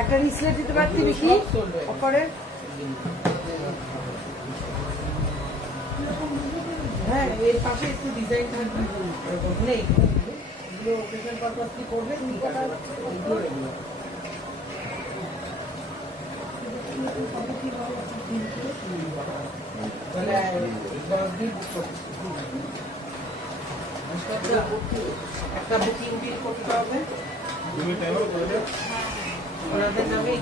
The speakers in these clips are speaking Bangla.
একটা রিসলেট দিতে পারতি নাকি অফারে? হ্যাঁ, এর পাশে একটু ডিজাইন থাকবে নেই, এগুলো ওকেশন পারপাস কি করবে একটা বুকিং বিল করতে হবে ওনাদের নামে।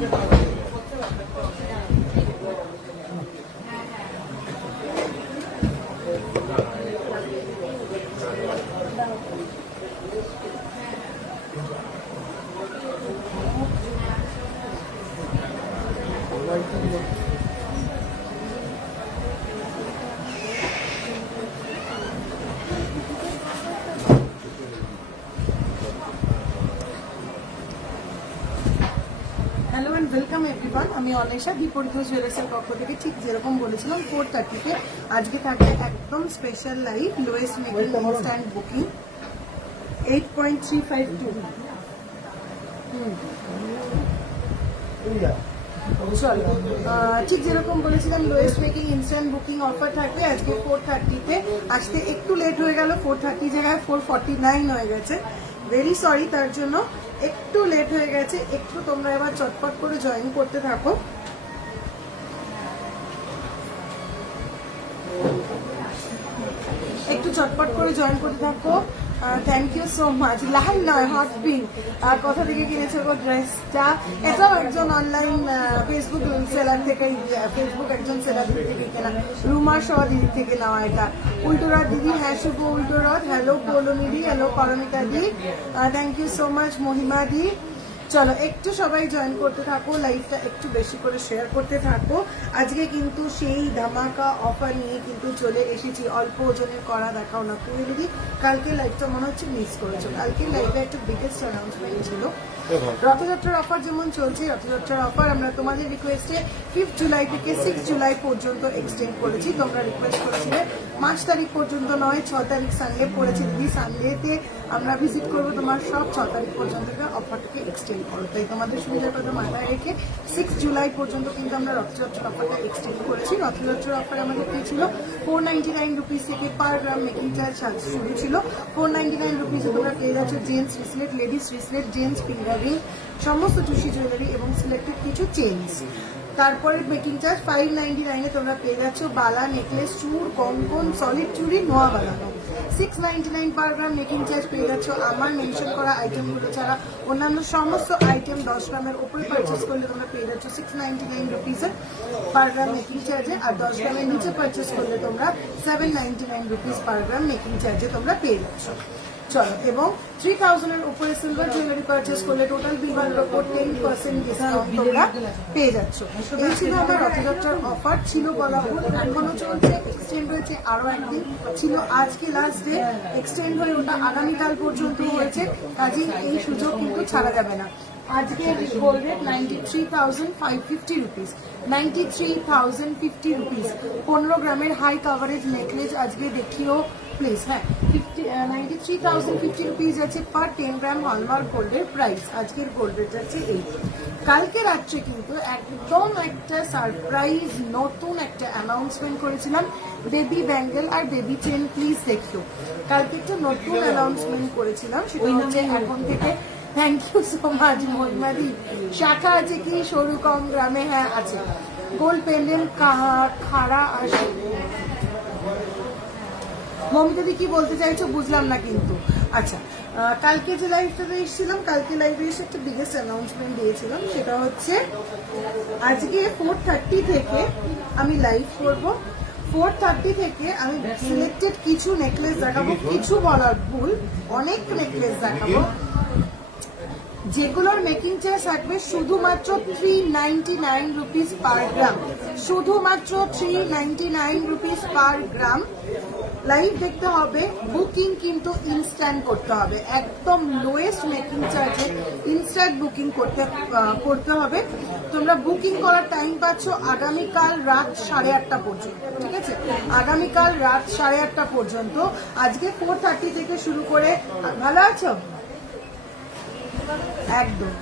হ্যালো অ্যান্ড ওয়েলকাম এভরিওয়ান, আমি অনেশা বিপরীত জুয়েলার্সের পক্ষ থেকে ঠিক যেরকম বলেছিলাম 4:30-তে আজকে থাকবে একদম special live lowest making instant booking 8.352। চলো, ঠিক যেরকম বলেছিলাম lowest making instant booking offer থাকবে আজকে 4:30-তে। আজকে একটু লেট হয়ে গেল, 4:30 জায়গায় 4:49 হয়ে গেছে। ভেরি সরি তার জন্য, একটু লেট হয়ে গেছে। একটু তোমরা এবার চটপট করে জয়েন করতে থাকো। একটু চটপট করে জয়েন করতে থাকো। Thank you so much. লাল নয়, হট পিঙ্ক। কোথা থেকে কিনেছো গো ড্রেসটা? এটাও একজন অনলাইন ফেসবুক সেলার থেকে, ফেসবুক একজন সেলার থেকে কেনা, রুমা সহ দিদি থেকে নেওয়া এটা। উল্টোরথ দিদি, হ্যাঁ শুভ উল্টোরথ। হ্যালো পৌলমি দি, হ্যালো পারমিতা দি, thank you so much Mahima দি। চলো একটু সবাই জয়েন করতে থাকো, লাইভটা একটু বেশি করে শেয়ার করতে থাকো। আজকে কিন্তু সেই ধামাকা অফার নিয়ে কিন্তু চলে এসেছি। অল্প ওজনের করা দেখাও না তুমি দিদি। কালকে লাইভটা মনে হচ্ছে মিস করেছো। কালকে লাইভে একটা বিগেস্ট অ্যানাউন্সমেন্ট ছিল। রথযাত্রার অফার যেমন চলছে, রথযাত্রার অফার আমরা তোমাদের রিকোয়েস্টে 5 জুলাই থেকে 6 জুলাই পর্যন্ত এক্সটেন্ড করেছি। তোমরা রিকোয়েস্ট করেছিলে 5 তারিখ পর্যন্ত নয়, 6 তারিখ সানডে পড়েছে দিদি। সানডেতে আমরা ভিজিট করবো তোমার সব 6 তারিখ পর্যন্ত অফারটাকে এক্সটেন্ড করো। তাই তোমাদের সুবিধার কথা মাথায় রেখে 6 জুলাই পর্যন্ত কিন্তু আমরা রথযাত্রার অফারটা এক্সটেন্ড করেছি। রথযাত্রার অফার আমাদের কি ছিল? 499 রুপিস থেকে পার গ্রাম মেকিং চার্জ শুরু ছিল। 499 রুপিসে তোমরা পেয়ে যাচ্ছ gents রিসলেট, ladies রিসলেট, gents finger ring, সমস্ত টুসি জুয়েলারি এবং সিলেক্টেড কিছু চেইনস। তারপরে মেকিং চার্জ 599-এ তোমরা পেয়ে যাচ্ছ বালা, নেকলেস, চুর, কঙ্কন, সলিড চুড়ি, নোয়া বানানো। 699 পার গ্রাম মেকিং চার্জ পেয়ে যাচ্ছ আমার মেনশন করা আইটেমগুলো ছাড়া অন্যান্য সমস্ত আইটেম 10 গ্রামের উপরে পারচেস করলে তোমরা পেয়ে যাচ্ছ 699 রুপিসের পার গ্রাম মেকিং চার্জে। আর 10 গ্রামের নিচে পারচেস করলে তোমরা 799 রুপিস পার গ্রাম মেকিং চার্জে তোমরা পেয়ে যাচ্ছ। চলো, এবং 3000-এর উপরে সিলভার জুয়েলারি পারচেস করলে টোটাল বিলের উপর 10% ডিসকাউন্ট তোমরা পেয়ে যাচ্ছ। এই ছিল আমার রথযাত্রার অফার। ছিল বলা ভুল, এখনো চলছে, এক্সটেন্ড হয়েছে আরো একদিন। ছিল আজকে লাস্ট ডে, এক্সটেন্ড হয়ে ওটা আগামীকাল পর্যন্ত হয়েছে। কাজেই এই সুযোগ কিন্তু ছাড়া যাবে না। আজকে গোল্ড রেট 93,550 রুপিস, 93,050 রুপিস। 15 গ্রামের হাই কাভারেজ নেকলেস আজকে দেখিও প্লিজ। হ্যাঁ, 93,050 রুপিস আছে পার 10 গ্রাম হলমার্ক গোল্ডের প্রাইস। আজকের গোল্ড রেট যাচ্ছে এই। কালকে রাত্রে কিন্তু একদম একটা সারপ্রাইজ নতুন একটা অ্যানাউন্সমেন্ট করেছিলাম, বেবি ব্যাঙ্গেল আর বেবি চেন। প্লিজ দেখিও, কালকে একটা নতুন অ্যানাউন্সমেন্ট করেছিলাম, সেটা হচ্ছে এখন থেকে। থ্যাংক ইউ সো মাচ মহিমাদি। শাখা আছে কি সরু কম গ্রামে? হ্যাঁ আছে। গোল্ড পেন্ডেন্ট খাড়া আসে। মমিতাদি কি বলতে চাইছো বুঝলাম না কিন্তু। আচ্ছা, কালকে যে লাইভটাতে এসেছিলাম, কালকে লাইভে এসে একটা বিগেস্ট অ্যানাউন্সমেন্ট দিয়েছিলাম। সেটা হচ্ছে আজকে 4:30 থেকে আমি লাইভ করব। 4:30 থেকে আমি সিলেক্টেড কিছু নেকলেস দেখাবো। কিছু বলার ভুল, অনেক নেকলেস দেখাবো। যেগুলোর মেকিং চার্জ থাকবে শুধুমাত্র 399 রুপিস পার গ্রাম, শুধুমাত্র 399 রুপিস পার গ্রাম। লাইভ দেখতে হবে, বুকিং কিন্তু ইনস্ট্যান্ট করতে হবে, একদম লোয়েস্ট মেকিং চার্জে ইনস্ট্যান্ট বুকিং করতে হবে। তোমরা বুকিং করার টাইম পাচ্ছ আগামীকাল রাত 8:30 পর্যন্ত, ঠিক আছে? আগামীকাল রাত 8:30 পর্যন্ত। আজকে 4:30 থেকে শুরু করে, ভালো আছো? একদম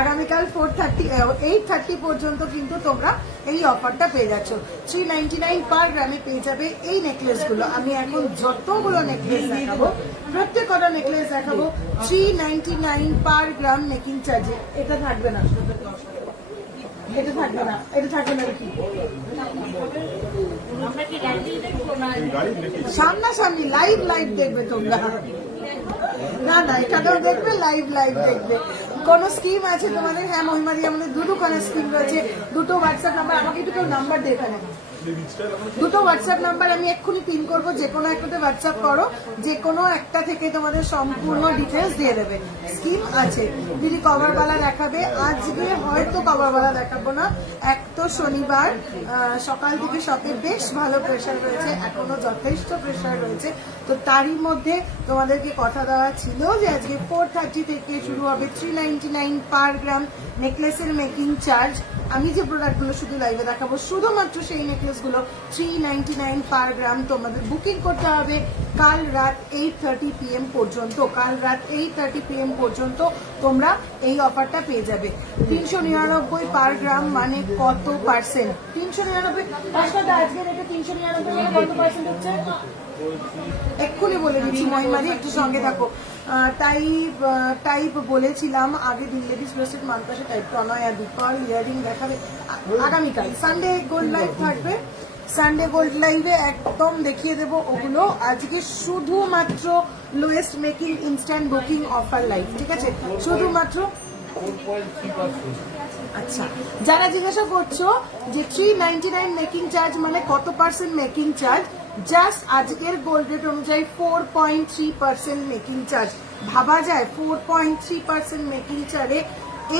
আগামীকাল 8:30 পর্যন্ত কিন্তু তোমরা এই অফারটা পেয়ে যাচ্ছ। 399 পার গ্রামে পেয়ে যাবে এই নেকলেস গুলো। আমি এখন যতগুলো নেকলেস দেখাবো, প্রত্যেকটা নেকলেস দেখাবো 399 পার গ্রাম মেকিং চার্জে। এটা থাকবে না, এটা থাকবে না, এটা থাকবে না। কি সামনাসামনি লাইভ দেখবে তোমরা? না না, এটাও দেখবে, লাইভ দেখবে। কোন স্কিম আছে তোমাদের? হ্যাঁ মহিমাদি, আমাদের দুটোখানে স্কিম রয়েছে, দুটো হোয়াটসঅ্যাপ নাম্বার। আমাকে দুটো নাম্বার দিয়ে এখানে, দুটো হোয়াটসঅ্যাপ নাম্বার আমি এক্ষুনি পিন করবো, যে কোনো একটাতে হোয়াটসঅ্যাপ করো, যে কোনো একটা থেকে তোমাদের সম্পূর্ণ ডিটেলস দিয়ে দেবে। স্কিম আছে। দিদি কভারওয়ালা দেখাবে? আজকে হয়তো কভারওয়ালা দেখাবো না, এক তো শনিবার, সকাল থেকে শপে বেশ ভালো প্রেশার রয়েছে, এখনো যথেষ্ট প্রেশার রয়েছে। তো তারই মধ্যে তোমাদেরকে কথা দেওয়া ছিল যে আজকে 4:30 থেকে শুরু হবে 399 পার গ্রাম নেকলেসের মেকিং চার্জ। আমি যে প্রোডাক্টগুলো শুধু লাইভে দেখাবো, শুধুমাত্র সেই নেকলেসগুলো 399 পার গ্রাম। তোমাদের বুকিং করতে হবে কাল রাত 8:30 PM পর্যন্ত। কাল রাত 8:30 PM পর্যন্ত তোমরা এই অফারটা পেয়ে যাবে। 399 পার গ্রাম মানে কত পার্সেন্ট? 399 আজকে রেটে 399 মানে কত পার্সেন্ট হচ্ছে এক্ষুনি বলে দিচ্ছি। মহিমাদি একটু সঙ্গে থাকো। টাইপ বলেছিলাম আগে, দিন লেডিস ব্রেসলেট, মানকাশে টাইপ, প্রণয়া, দীপাল ইয়ারিং দেখাবে আগামীকাল। সানডে গোল্ড লাইভ থাকবে, সানডে গোল্ড লাইভে একদম দেখিয়ে দেবো ওগুলো। আজকে শুধুমাত্র lowest making instant booking offer live, ঠিক আছে? শুধুমাত্র। আচ্ছা, যারা জিজ্ঞাসা করছো যে 399 মেকিং চার্জ মানে কত পার্সেন্ট মেকিং চার্জ, জাস্ট আজকের গোল্ড রেট অনুযায়ী 4.3% মেকিং চার্জ। ভাবা যায় 4.3% মেকিং চার্জে,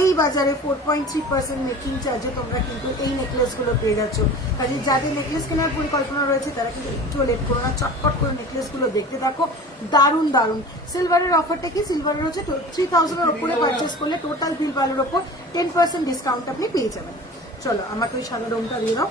এই বাজারে 4.3% মেকিং চার্জে তোমরা কিন্তু এই নেকলেস গুলো পেয়ে যাচ্ছ। কাজে যাদের নেকলেস কেনার পরিকল্পনা রয়েছে তারা কিন্তু একটু লেট করো না, চটপট করে নেকলেস গুলো দেখতে থাকো। দারুণ দারুণ। সিলভারের অফারটা কি? সিলভারের হচ্ছে 3000 এর উপরে পারচেস করলে টোটাল বিল ভ্যালুর উপর 10% ডিসকাউন্ট আপনি পেয়ে যাবেন। চলো আমাকে ওই সাদা রংটা দিয়ে দাও।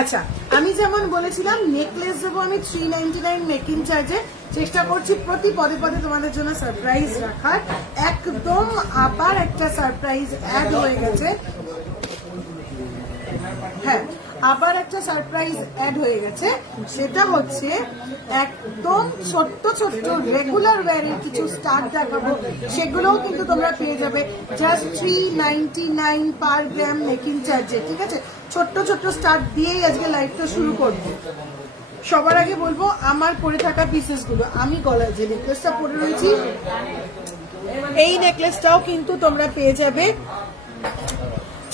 আচ্ছা, আমি যেমন বলেছিলাম নেকলেস দেবো আমি 399 মেকিং চার্জে। চেষ্টা করছি প্রতি পদে পদে তোমাদের জন্য সারপ্রাইজ রাখার। একদম আবার একটা সারপ্রাইজ অ্যাড হয়ে গেছে। হ্যাঁ, আবার একটা সারপ্রাইজ অ্যাড হয়ে গেছে, সেটা হচ্ছে একদম ছোট্ট ছোট্ট রেগুলার ওয়্যারের কিছু স্টার দেখাবো, সেগুলোও কিন্তু তোমরা পেয়ে যাবে জাস্ট 399 পার গ্রাম মেকিং চার্জে, ঠিক আছে? ছোট্ট ছোট্ট স্টার দিয়েই আজকে লাইভটা শুরু করব। সবার আগে বলবো আমার পরে থাকা পিসেস গুলো, আমি গলায় যে নেকলেসটা পরে রয়েছি এই নেকলেসটাও কিন্তু তোমরা পেয়ে যাবে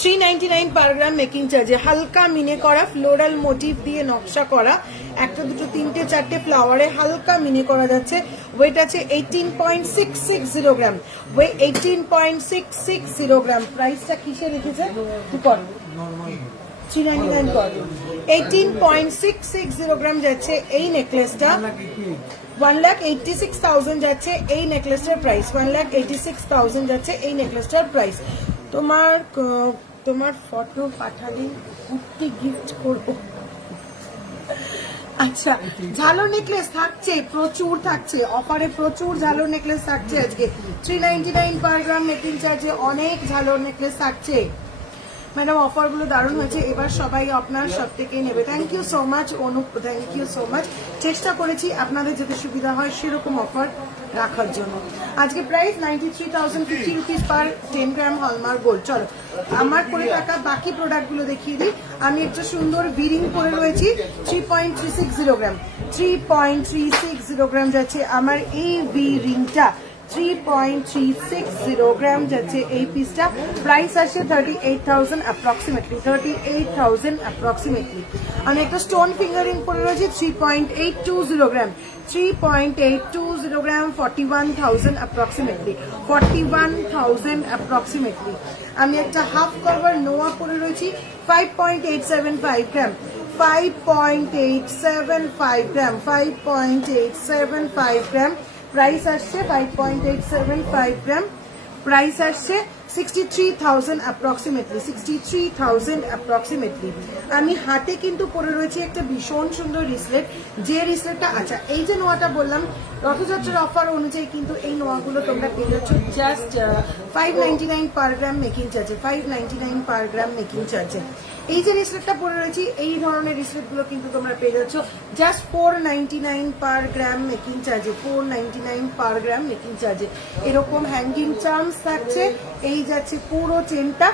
399 পার গ্রাম মেকিং চার্জে। হালকা মিনে করা ফ্লোরাল মোটিভ দিয়ে নকশা করা, একটা দুটো তিনটে চারটে ফ্লাওয়ারে হালকা মিনে করা যাচ্ছে। ওয়েট আছে 18.660 গ্রাম, 18.660 গ্রাম। প্রাইসটা কিসে রেখেছে? 399 কর। 18.660 গ্রাম যাচ্ছে এই নেকলেসটা। 1,86,000 যাচ্ছে এই নেকলেসটার প্রাইস। 1,86,000 যাচ্ছে এই নেকলেসটার প্রাইস। তোমার ফটো পাঠালে কুর্তি গিফট করবো। আচ্ছা, ঝালর নেকলেস থাকছে, প্রচুর থাকছে অফারে, প্রচুর ঝালর নেকলেস থাকছে আজকে 399 পার গ্রাম মেকিং চার্জে। অনেক ঝালর নেকলেস থাকছে। ম্যাডাম অফারগুলো দারুণ হয়েছে, এবার সবাই আপনার সব থেকেই নেবে। Thank you so much Anup, thank you so much. চেষ্টা করেছি আপনাদের যাতে সুবিধা হয় সেরকম অফার রাখার জন্য। আজকে প্রাইস 93,050 রুপিস পার 10 গ্রাম হলমার্ক গোল্ড। চলো আমার পরে থাকা বাকি প্রোডাক্টগুলো দেখিয়ে দিই। আমি একটা সুন্দর বিরিং পরে রয়েছি 3.360 গ্রাম, 3.360 গ্রাম যাচ্ছে আমার এই বি রিংটা। 3.360 গ্রাম যাচ্ছে এই পিসটা, প্রাইস আসছে 38,000 অ্যাপ্রক্সিমেটলি, 38,000 অ্যাপ্রক্সিমেটলি। আমি একটা স্টোন ফিঙ্গারিং পরে রয়েছি 3.820 গ্রাম, 3.820 গ্রাম, 41,000 অ্যাপ্রক্সিমেটলি, 41,000 অ্যাপ্রক্সিমেটলি। আমি একটা হাফ কভার নোয়া পরে রয়েছি 5.875 গ্রাম, 5.875 গ্রাম, 5.875 গ্রাম, প্রাইস আসছে 5.875 গ্রাম, প্রাইস আসছে 63,000 অ্যাপ্রক্সিমেটলি, 63,000 অ্যাপ্রক্সিমেটলি। আমি হাতে কিন্তু পরে রয়েছি একটা ভীষণ সুন্দর রিসলেট, যে রিসলেটটা, আচ্ছা এই যে নোয়াটা বললাম রথযাত্রার অফার অনুযায়ী কিন্তু এই নোয়াগুলো তোমরা পেয়ে যাচ্ছ জাস্ট 599 পার গ্রাম মেকিং চার্জে, 599 পার গ্রাম মেকিং চার্জে। এই যে রিসলেটটা পরে রয়েছি এই ধরনের রিসলেটগুলো কিন্তু তোমরা পেয়ে যাচ্ছ জাস্ট 499 পার গ্রাম মেকিং চার্জে, 499 পার গ্রাম মেকিং চার্জে। এরকম হ্যাঙ্গিং চার্মস থাকছে, এই যাচ্ছে পুরো চেনটা,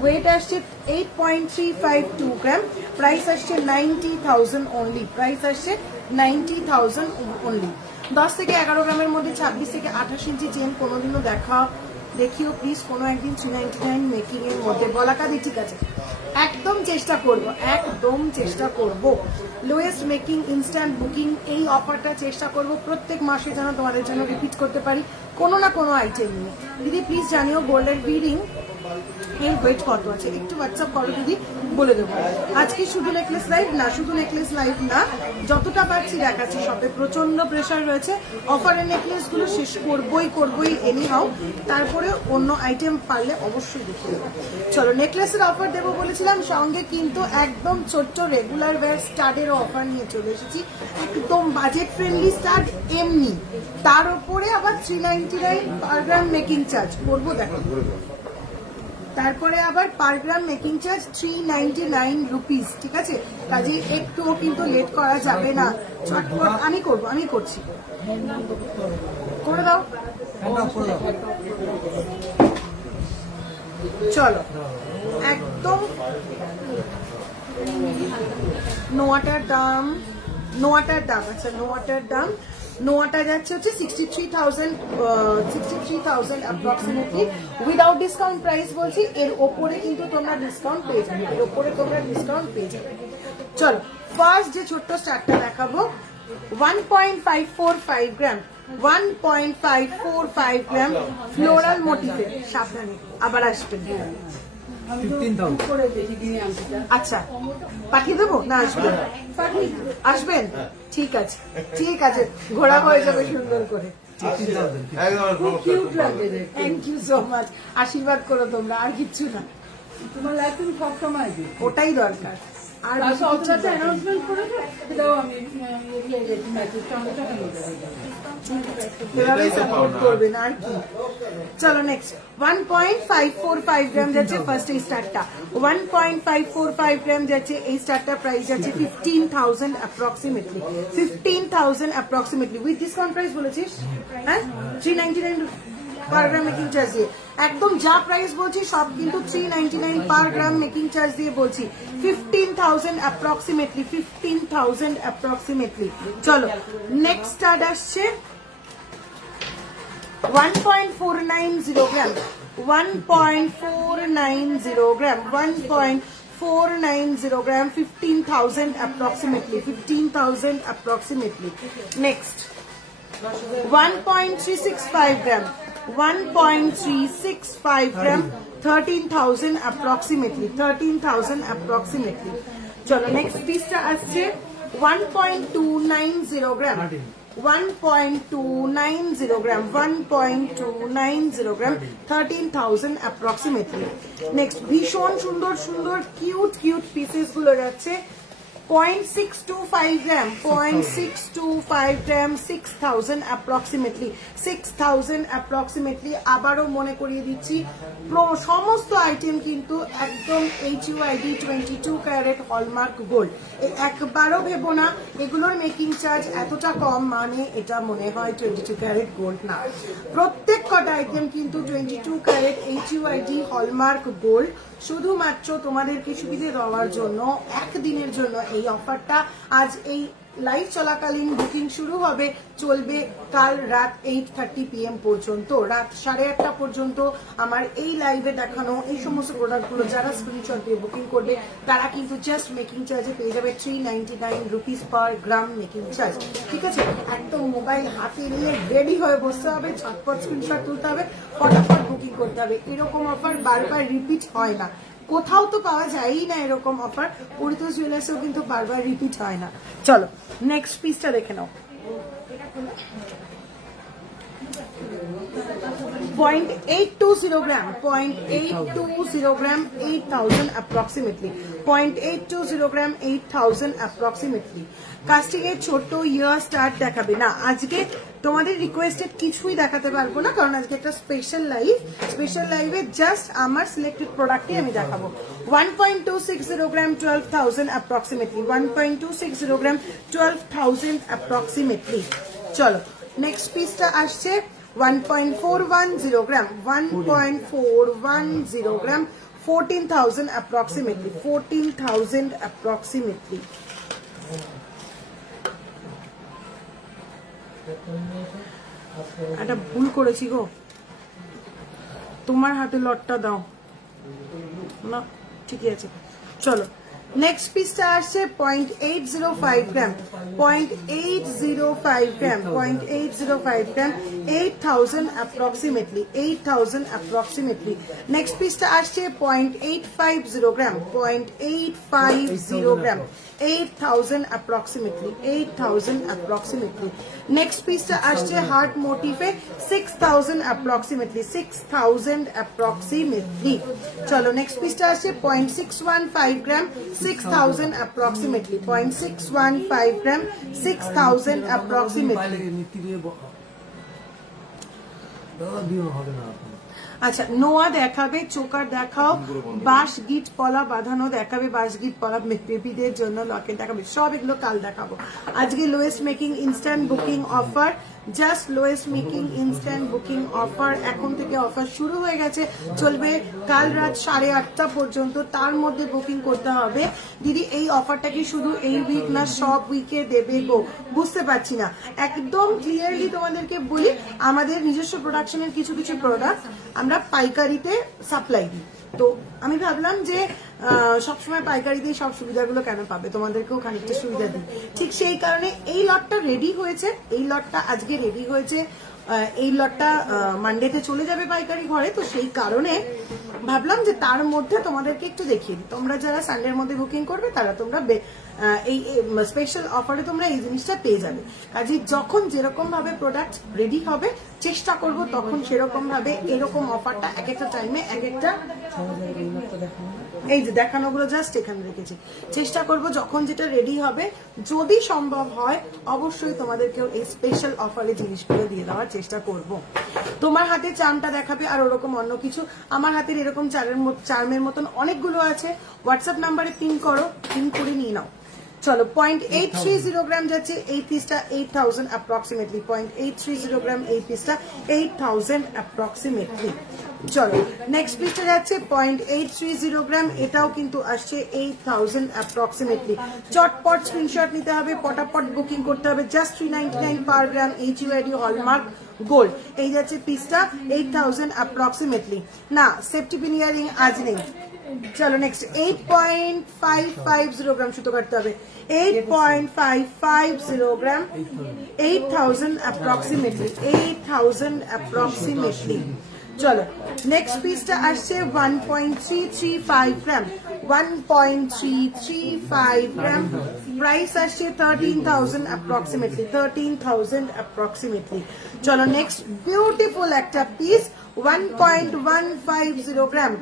ওয়েট আসছে 8.352 গ্রাম, প্রাইস আসছে 90,000 অনলি, প্রাইস আসছে 90,000 অনলি। 10 থেকে 11 গ্রামের মধ্যে 26 থেকে 28 ইঞ্চি চেন কোনোদিনও দেখিও প্লিজ কোনো একদিন 399 মেকিং এর মধ্যে। বলাকা দি ঠিক আছে, একদম চেষ্টা করব, একদম চেষ্টা করব লোয়েস্ট মেকিং ইনস্ট্যান্ট বুকিং এই অফারটা চেষ্টা করব প্রত্যেক মাসে যেন তোমাদের জন্য রিপিট করতে পারি কোনো না কোনো আইটেম নিয়ে। দিদি প্লিজ জানিও গোল্ডের বিডিং এর ওয়েট কত আছে, একটু হোয়াটসঅ্যাপ করো দিদি, বলে দেবো। আজকে শুধু নেকলেস লাইভ না, শুধু নেকলেস লাইভ না, যতটা পারছি দেখাচ্ছি। সবে প্রচন্ড প্রেশার রয়েছে, অফারের নেকলেসগুলো শেষ করবই এনিহাউ, তারপরে অন্য আইটেম পারলে অবশ্যই দেখিয়ে দেবো। চলো নেকলেসের অফার দেবো বলেছিলাম, সঙ্গে কিন্তু একদম ছোট্ট রেগুলার ওয়্যার স্টাডেরও অফার নিয়ে চলে এসেছি, একদম বাজেট ফ্রেন্ডলি স্টাড এমনি, তার উপরে আবার 399 পার গ্রাম মেকিং চার্জ করবো, দেখো তারপরে আবার পার গ্রাম মেকিং চার্জ 399 রুপিস, ঠিক আছে? কাজে একটুও কিন্তু লেট করা যাবে না, চটপট আমি করছি, করে দাও। চলো একদম নোয়াটার দাম, আচ্ছা নোয়াটা যাচ্ছে হচ্ছে 63,000 অ্যাপ্রক্সিমেটলি উইদাউট ডিসকাউন্ট প্রাইস বলছি। এর ওপরে কিন্তু তোমরা ডিসকাউন্ট পেয়ে যাবে, চলো ফার্স্ট যে ছোট্ট স্টারটা দেখাবো 1.545 গ্রাম, 1.545 গ্রাম ফ্লোরাল মোটিভে, সাবধানে আবার আসবেন। আচ্ছা পাঠিয়ে দেবো না, আসবেন ঠিক আছে, ঘোরা হয়ে যাবে সুন্দর করে। থ্যাংক ইউ সো মাচ, আশীর্বাদ করো তোমরা, আর কিচ্ছু না, তোমার লাইফ তুমি সবসময় ওটাই দরকার। আর অ্যানাউন্সমেন্ট করে দাও, আমি সাপোর্ট করবেন আর কি। চলো নেক্সট 1.545 গ্রাম যাচ্ছে ফার্স্ট এই স্টারটা, 1.545 গ্রাম যাচ্ছে এই স্টারটা, প্রাইস যাচ্ছে 15,000 approximately, 15,000 approximately with discount price বলেছিস, হ্যাঁ 399 পার গ্রাম মেকিং চার্জ দিয়ে, একদম যা প্রাইস বলছি সব কিন্তু 399 পার গ্রাম মেকিং চার্জ দিয়ে বলছি, 15,000 অ্যাপ্রক্সিমেটলি, 15,000 অ্যাপ্রক্সিমেটলি। চলো নেক্সট স্টার্ট আসছে 1.490 গ্রাম, 1.490 গ্রাম, 1.490 গ্রাম, 15,000 approximately, 15,000 approximately. Next 1.365 gram, 1.365 gram, 13,000 approximately, 13,000 approximately. চলো নেক্সট পিসটা আসছে 1.290 গ্রাম, 1.290 gram, 1.290 gram, 13,000 approximately. Next ভীষণ সুন্দর সুন্দর কিউট পিসেস গুলো যাচ্ছে 0.625 gram, 0.625 gram, 6,000 approximately, 6,000 approximately. আবারও মনে করিয়ে দিচ্ছি সমস্ত আইটেম কিন্তু একদম HUID 22 ক্যারেট হলমার্ক গোল্ড। একবারও ভেবো না এগুলোর মেকিং চার্জ এতটা কম মানে এটা মনে হয় 22 ক্যারেট গোল্ড না, প্রত্যেক কটা আইটেম কিন্তু 22 ক্যারেট HUID হলমার্ক গোল্ড। শুধুমাত্র তোমাদেরকে সুবিধে দেওয়ার জন্য একদিনের জন্য এই অফারটা, আজ এই লাইভ চলাকালীন বুকিং শুরু হবে, চলবে কাল রাত 8:30 PM পর্যন্ত, রাত 8:30 পর্যন্ত আমার এই লাইভে দেখানো এই সমস্ত প্রোডাক্টগুলো যারা স্ক্রিনশট দিয়ে বুকিং করবে তারা কিন্তু জাস্ট মেকিং চার্জে পেয়ে যাবে 399 rupees per gram making charge. ঠিক আছে, একদম মোবাইল হাতে নিয়ে রেডি হয়ে বসতে হবে, ঝটপট স্ক্রিনশট তুলতে হবে, ফটাফট বুকিং করতে হবে। এরকম অফার বারবার রিপিট হয় না, কোথাও তো পাওয়া যায়ই না এরকম অফার, পরিতোষ জুয়েলার্সেও কিন্তু বারবার রিপিট হয় না। চলো নেক্সট পিসটা দেখে নাও। 0.820 গ্রাম, 0.820 গ্রাম, 8000 approximately, 0.820 গ্রাম, 8000 approximately। কাস্টিং এর ছোট্ট ইয়ার স্টার্ট দেখাবে না আজকে, তোমাদের রিকোয়েস্টেড কিছুই দেখাতে পারবো না, কারণ আজকে একটা স্পেশাল লাইভে জাস্ট আমার সিলেক্টেড প্রোডাক্টই আমি দেখাবো। 1.260 গ্রাম, 12,000 approximately, 1.260 গ্রাম, 12,000 approximately। চলো নেক্সট পিসটা আসছে 1.410 গ্রাম, 1.410 গ্রাম, 14,000 approximately, 14,000 approximately। একটা ভুল করেছি গো, তোমার হাতে লটটা দাও না, ঠিকই আছে। চলো নেক্সট পিসটা আসছে 0.805 গ্রাম, 0.805 গ্রাম, 0.805 গ্রাম, 8,000 approximately, 8,000 approximately। নেক্সট পিসটা আসছে 0.850 গ্রাম, 0.850 গ্রাম, 8,000 approximately, 8,000 approximately। নেক্সট পিসটা আসছে হার্ট মোটিভে 6,000 approximately, 6,000 approximately। চলো নেক্সট পিসটা আসছে 0.615 গ্রাম, 6,000 approximately, 0.615 গ্রাম, 6,000 approximately। আচ্ছা নোয়া দেখাবে, চোকার দেখাও, বাঁশ গিট পলা বাঁধানো দেখাবে, বাঁশ গিট পলা বেবিদের জন্য লকেট দেখাবে, সব এগুলো কাল দেখাবো। আজকে lowest making instant booking offer, just lowest making instant booking offer, এখন থেকে অফার শুরু হয়ে গেছে, চলবে কাল রাত 8:30 পর্যন্ত, তার মধ্যে বুকিং করতে হবে। দিদি এই অফারটা কি শুধু এই উইক না সব উইকে দেবে গো? বুঝতে পারছি না, একদম ক্লিয়ারলি তোমাদেরকে বলি, আমাদের নিজস্ব প্রোডাকশনের কিছু কিছু প্রোডাক্ট আমরা পাইকারিতে সাপ্লাই দিই, তো আমি ভাবলাম যে সবসময় পাইকারিতে সব সুবিধাগুলো কেন পাবে, তোমাদেরকেও খানিকটা সুবিধা দিই। ঠিক সেই কারণে এই লটটা রেডি হয়েছে, এই লটটা আজকে রেডি হয়েছে, এই লটটা মানডেতে চলে যাবে পাইকারি ঘরে, তো সেই কারণে ভাবলাম যে তার মধ্যে তোমাদেরকে একটু দেখিয়ে দিই। তোমরা যারা সানডের মধ্যে বুকিং করবে তারা তোমরা এই স্পেশাল অফারে তোমরা এই জিনিসটা পেয়ে যাবে। কাজে যখন যেরকম ভাবে প্রোডাক্ট রেডি হবে চেষ্টা করব তখন সেরকম ভাবে এরকম অফারটা এক একটা টাইমে এক একটা, এই যে দেখানোগুলো জাস্ট এখানে রেখেছি, চেষ্টা করব যখন যেটা রেডি হবে যদি সম্ভব হয় অবশ্যই তোমাদেরকেও এই স্পেশাল অফারে জিনিসগুলো দিয়ে দেওয়ার চেষ্টা করব। তোমার হাতে চার্মটা দেখাবে আর ওরকম অন্য কিছু, আমার হাতের এরকম চার্মের মতন অনেকগুলো আছে, হোয়াটসঅ্যাপ নাম্বারে পিন করো, পিন করে নিয়ে নাও। চলো 0.830 গ্রাম যাচ্ছে এই পিসটা, 8,000 approximately, 0.830 গ্রাম এই পিসটা, 8,000 approximately। চলো নেক্সট পিসটা যাচ্ছে 0.830 গ্রাম, এটাও কিন্তু আসছে 8,000 approximately। চটপট স্ক্রিনশট নিতে হবে, পটাপট বুকিং করতে হবে, জাস্ট 399 পার গ্রাম, HUID হলমার্ক গোল্ড। এই যাচ্ছে পিসটা 8,000 approximately। না সেফটি পিন ইয়ারিং আজ নেই। চলো নেক্সট 8.550 গ্রাম সুতো কাটতে হবে, 8.550 গ্রাম, 8,000 approximately, 8,000 approximately। চলো নেক্সট পিসটা আসছে 1.335 গ্রাম, 1.335 গ্রাম, প্রাইস আসছে 13,000 approximately, 13,000 approximately। চলো নেক্সট বিউটিফুল একটা পিস 1.150 গ্রাম,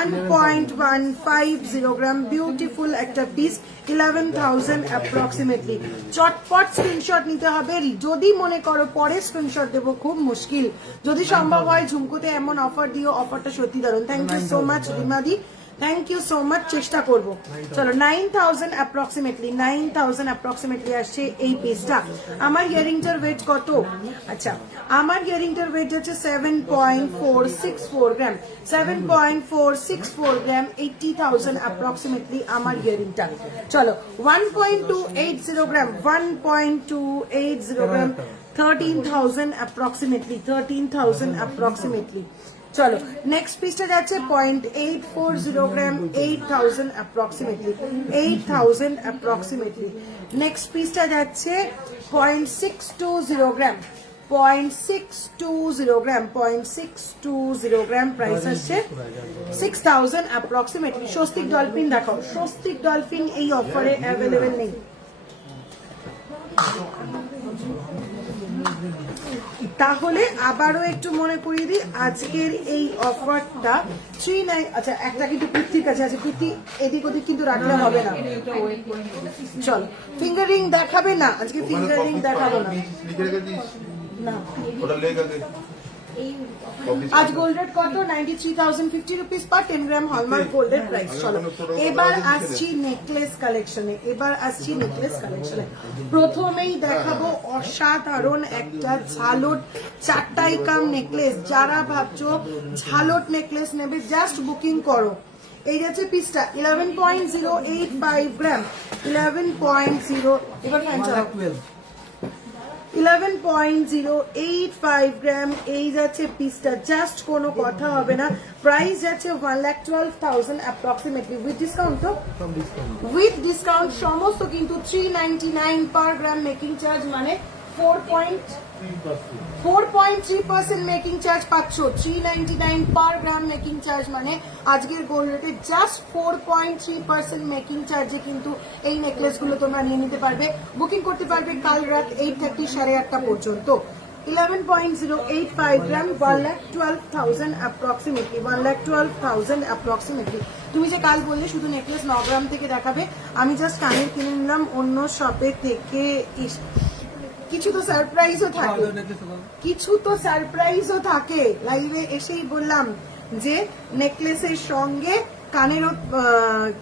1.150 গ্রাম, বিউটিফুল একটা পিস, 11,000 approximately। চটপট স্ক্রিনশট নিতে হবে, যদি মনে করো পরে স্ক্রিনশট দেবো খুব মুশকিল, যদি সম্ভব হয় ঝুমকোতে এমন অফার দিও, অফারটা সত্যি দারুণ। থ্যাংক ইউ সো মাচ রিমাদি, থ্যাংক ইউ সো মাচ, চেষ্টা করবো। চলো 9000 অ্যাপ্রক্সিমেটলি, 9000 অ্যাপ্রক্সিমেটলি আসছে এই পিসটা। আমার ইয়ারিংটার ওয়েট কত? আচ্ছা, আমার ইয়ারিংটার ওয়েট হচ্ছে 7.464 গ্রাম, 7.464 গ্রাম, 80,000 অ্যাপ্রক্সিমেটলি আমার ইয়ারিংটা। চলো 1.280 গ্রাম, 1.280 গ্রাম, 13,000 অ্যাপ্রক্সিমেটলি, 13,000 অ্যাপ্রক্সিমেটলি। চলো নেক্সট পিসটা যাচ্ছে 0.840 গ্রাম, 8,000 অ্যাপ্রক্সিমেটলি, 8,000 অ্যাপ্রক্সিমেটলি। নেক্সট পিসটা যাচ্ছে 0.620 গ্রাম, 0.620 গ্রাম, 0.620 গ্রাম, প্রাইস আসছে 6,000 অ্যাপ্রক্সিমেটলি। স্বস্তিক ডলফিন দেখাও, স্বস্তিক ডলফিন এই অফারে অ্যাভেলেবেল নেই। তাহলে আবারও একটু মনে করিয়ে দিই, আজকের এই অফারটা 39। আচ্ছা, একটা কিন্তু পৃথ্বীর কাছে আছে, পৃথ্বী এদিক ওদিক কিন্তু রাখলে হবে না। চলো ফিঙ্গার রিং দেখাবে না আজকে, ফিঙ্গার রিং দেখাবো না। আজ গোল্ড রেট কত? 93,050 রুপিস পার 10 গ্রাম হলমার্ক গোল্ডের প্রাইস। চলো এবার আসছি নেকলেস কালেকশনে, এবার আসছি নেকলেস কালেকশনে। প্রথমেই দেখাবো অসাধারণ একটা ঝালট চারটাই কাম নেকলেস। যারা ভাবছো ঝালট নেকলেস নেবে, জাস্ট বুকিং করো। এই যাচ্ছে পিসটা 11.085 গ্রাম, 11.0, এবার 11.085 গ্রাম। এই যাচ্ছে পিসটা, জাস্ট কোনো কথা হবে না। প্রাইস যাচ্ছে 1,12,000 অ্যাপ্রক্সিমেটলি, উইথ ডিসকাউন্ট। তো উইথ ডিসকাউন্ট সমস্ত কিন্তু 399 পার গ্রাম, মেকিং চার্জ মানে 4.3% মেকিং চার্জ পাচ্ছ। 399 পার গ্রাম মেকিং চার্জ মানে আজকের গোল্ড রেটে জাস্ট 4.3% মেকিং চার্জে কিন্তু এই নেকলেস গুলো তোমরা নিয়ে নিতে পারবে। বুকিং করতে পারবে কাল রাত 8:30 8:30 পর্যন্ত। 11.085 গ্রাম, 1,12,000 অ্যাপ্রক্সিমেটলি, 1,12,000 অ্যাপ্রক্সিমেটলি। তুমি যে কাল বললে শুধু নেকলেস 9 গ্রাম থেকে দেখাবে, আমি জাস্ট কানের কিনে নিলাম অন্য শপে থেকে। কিছু তো সারপ্রাইজও থাকে, কিছু তো সারপ্রাইজও থাকে। লাইভে এসেই বললাম যে নেকলেসের সঙ্গে কানেরও,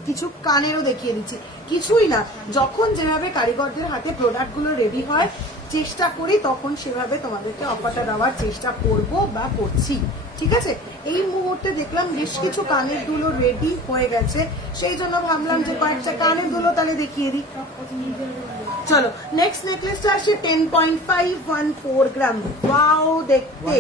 কিছু কানেরও দেখিয়ে দিচ্ছি। কিছুই না, যখন যেভাবে কারিগরদের হাতে প্রোডাক্ট গুলো রেডি হয় চেষ্টা করি, তখন সেভাবে তোমাদেরকে অফারটা দেওয়ার চেষ্টা করব বা করছি। ঠিক আছে, এই মুহূর্তে দেখলাম বেশ কিছু কানের দুলো রেডি হয়ে গেছে, সেই জন্য ভাবলাম যে কয়েকটা কানের দুলো তাহলে দেখিয়ে দিই। চলো নেক্সট নেকলেসটা আসছে 10.514 গ্রাম। ওয়াও, দেখতে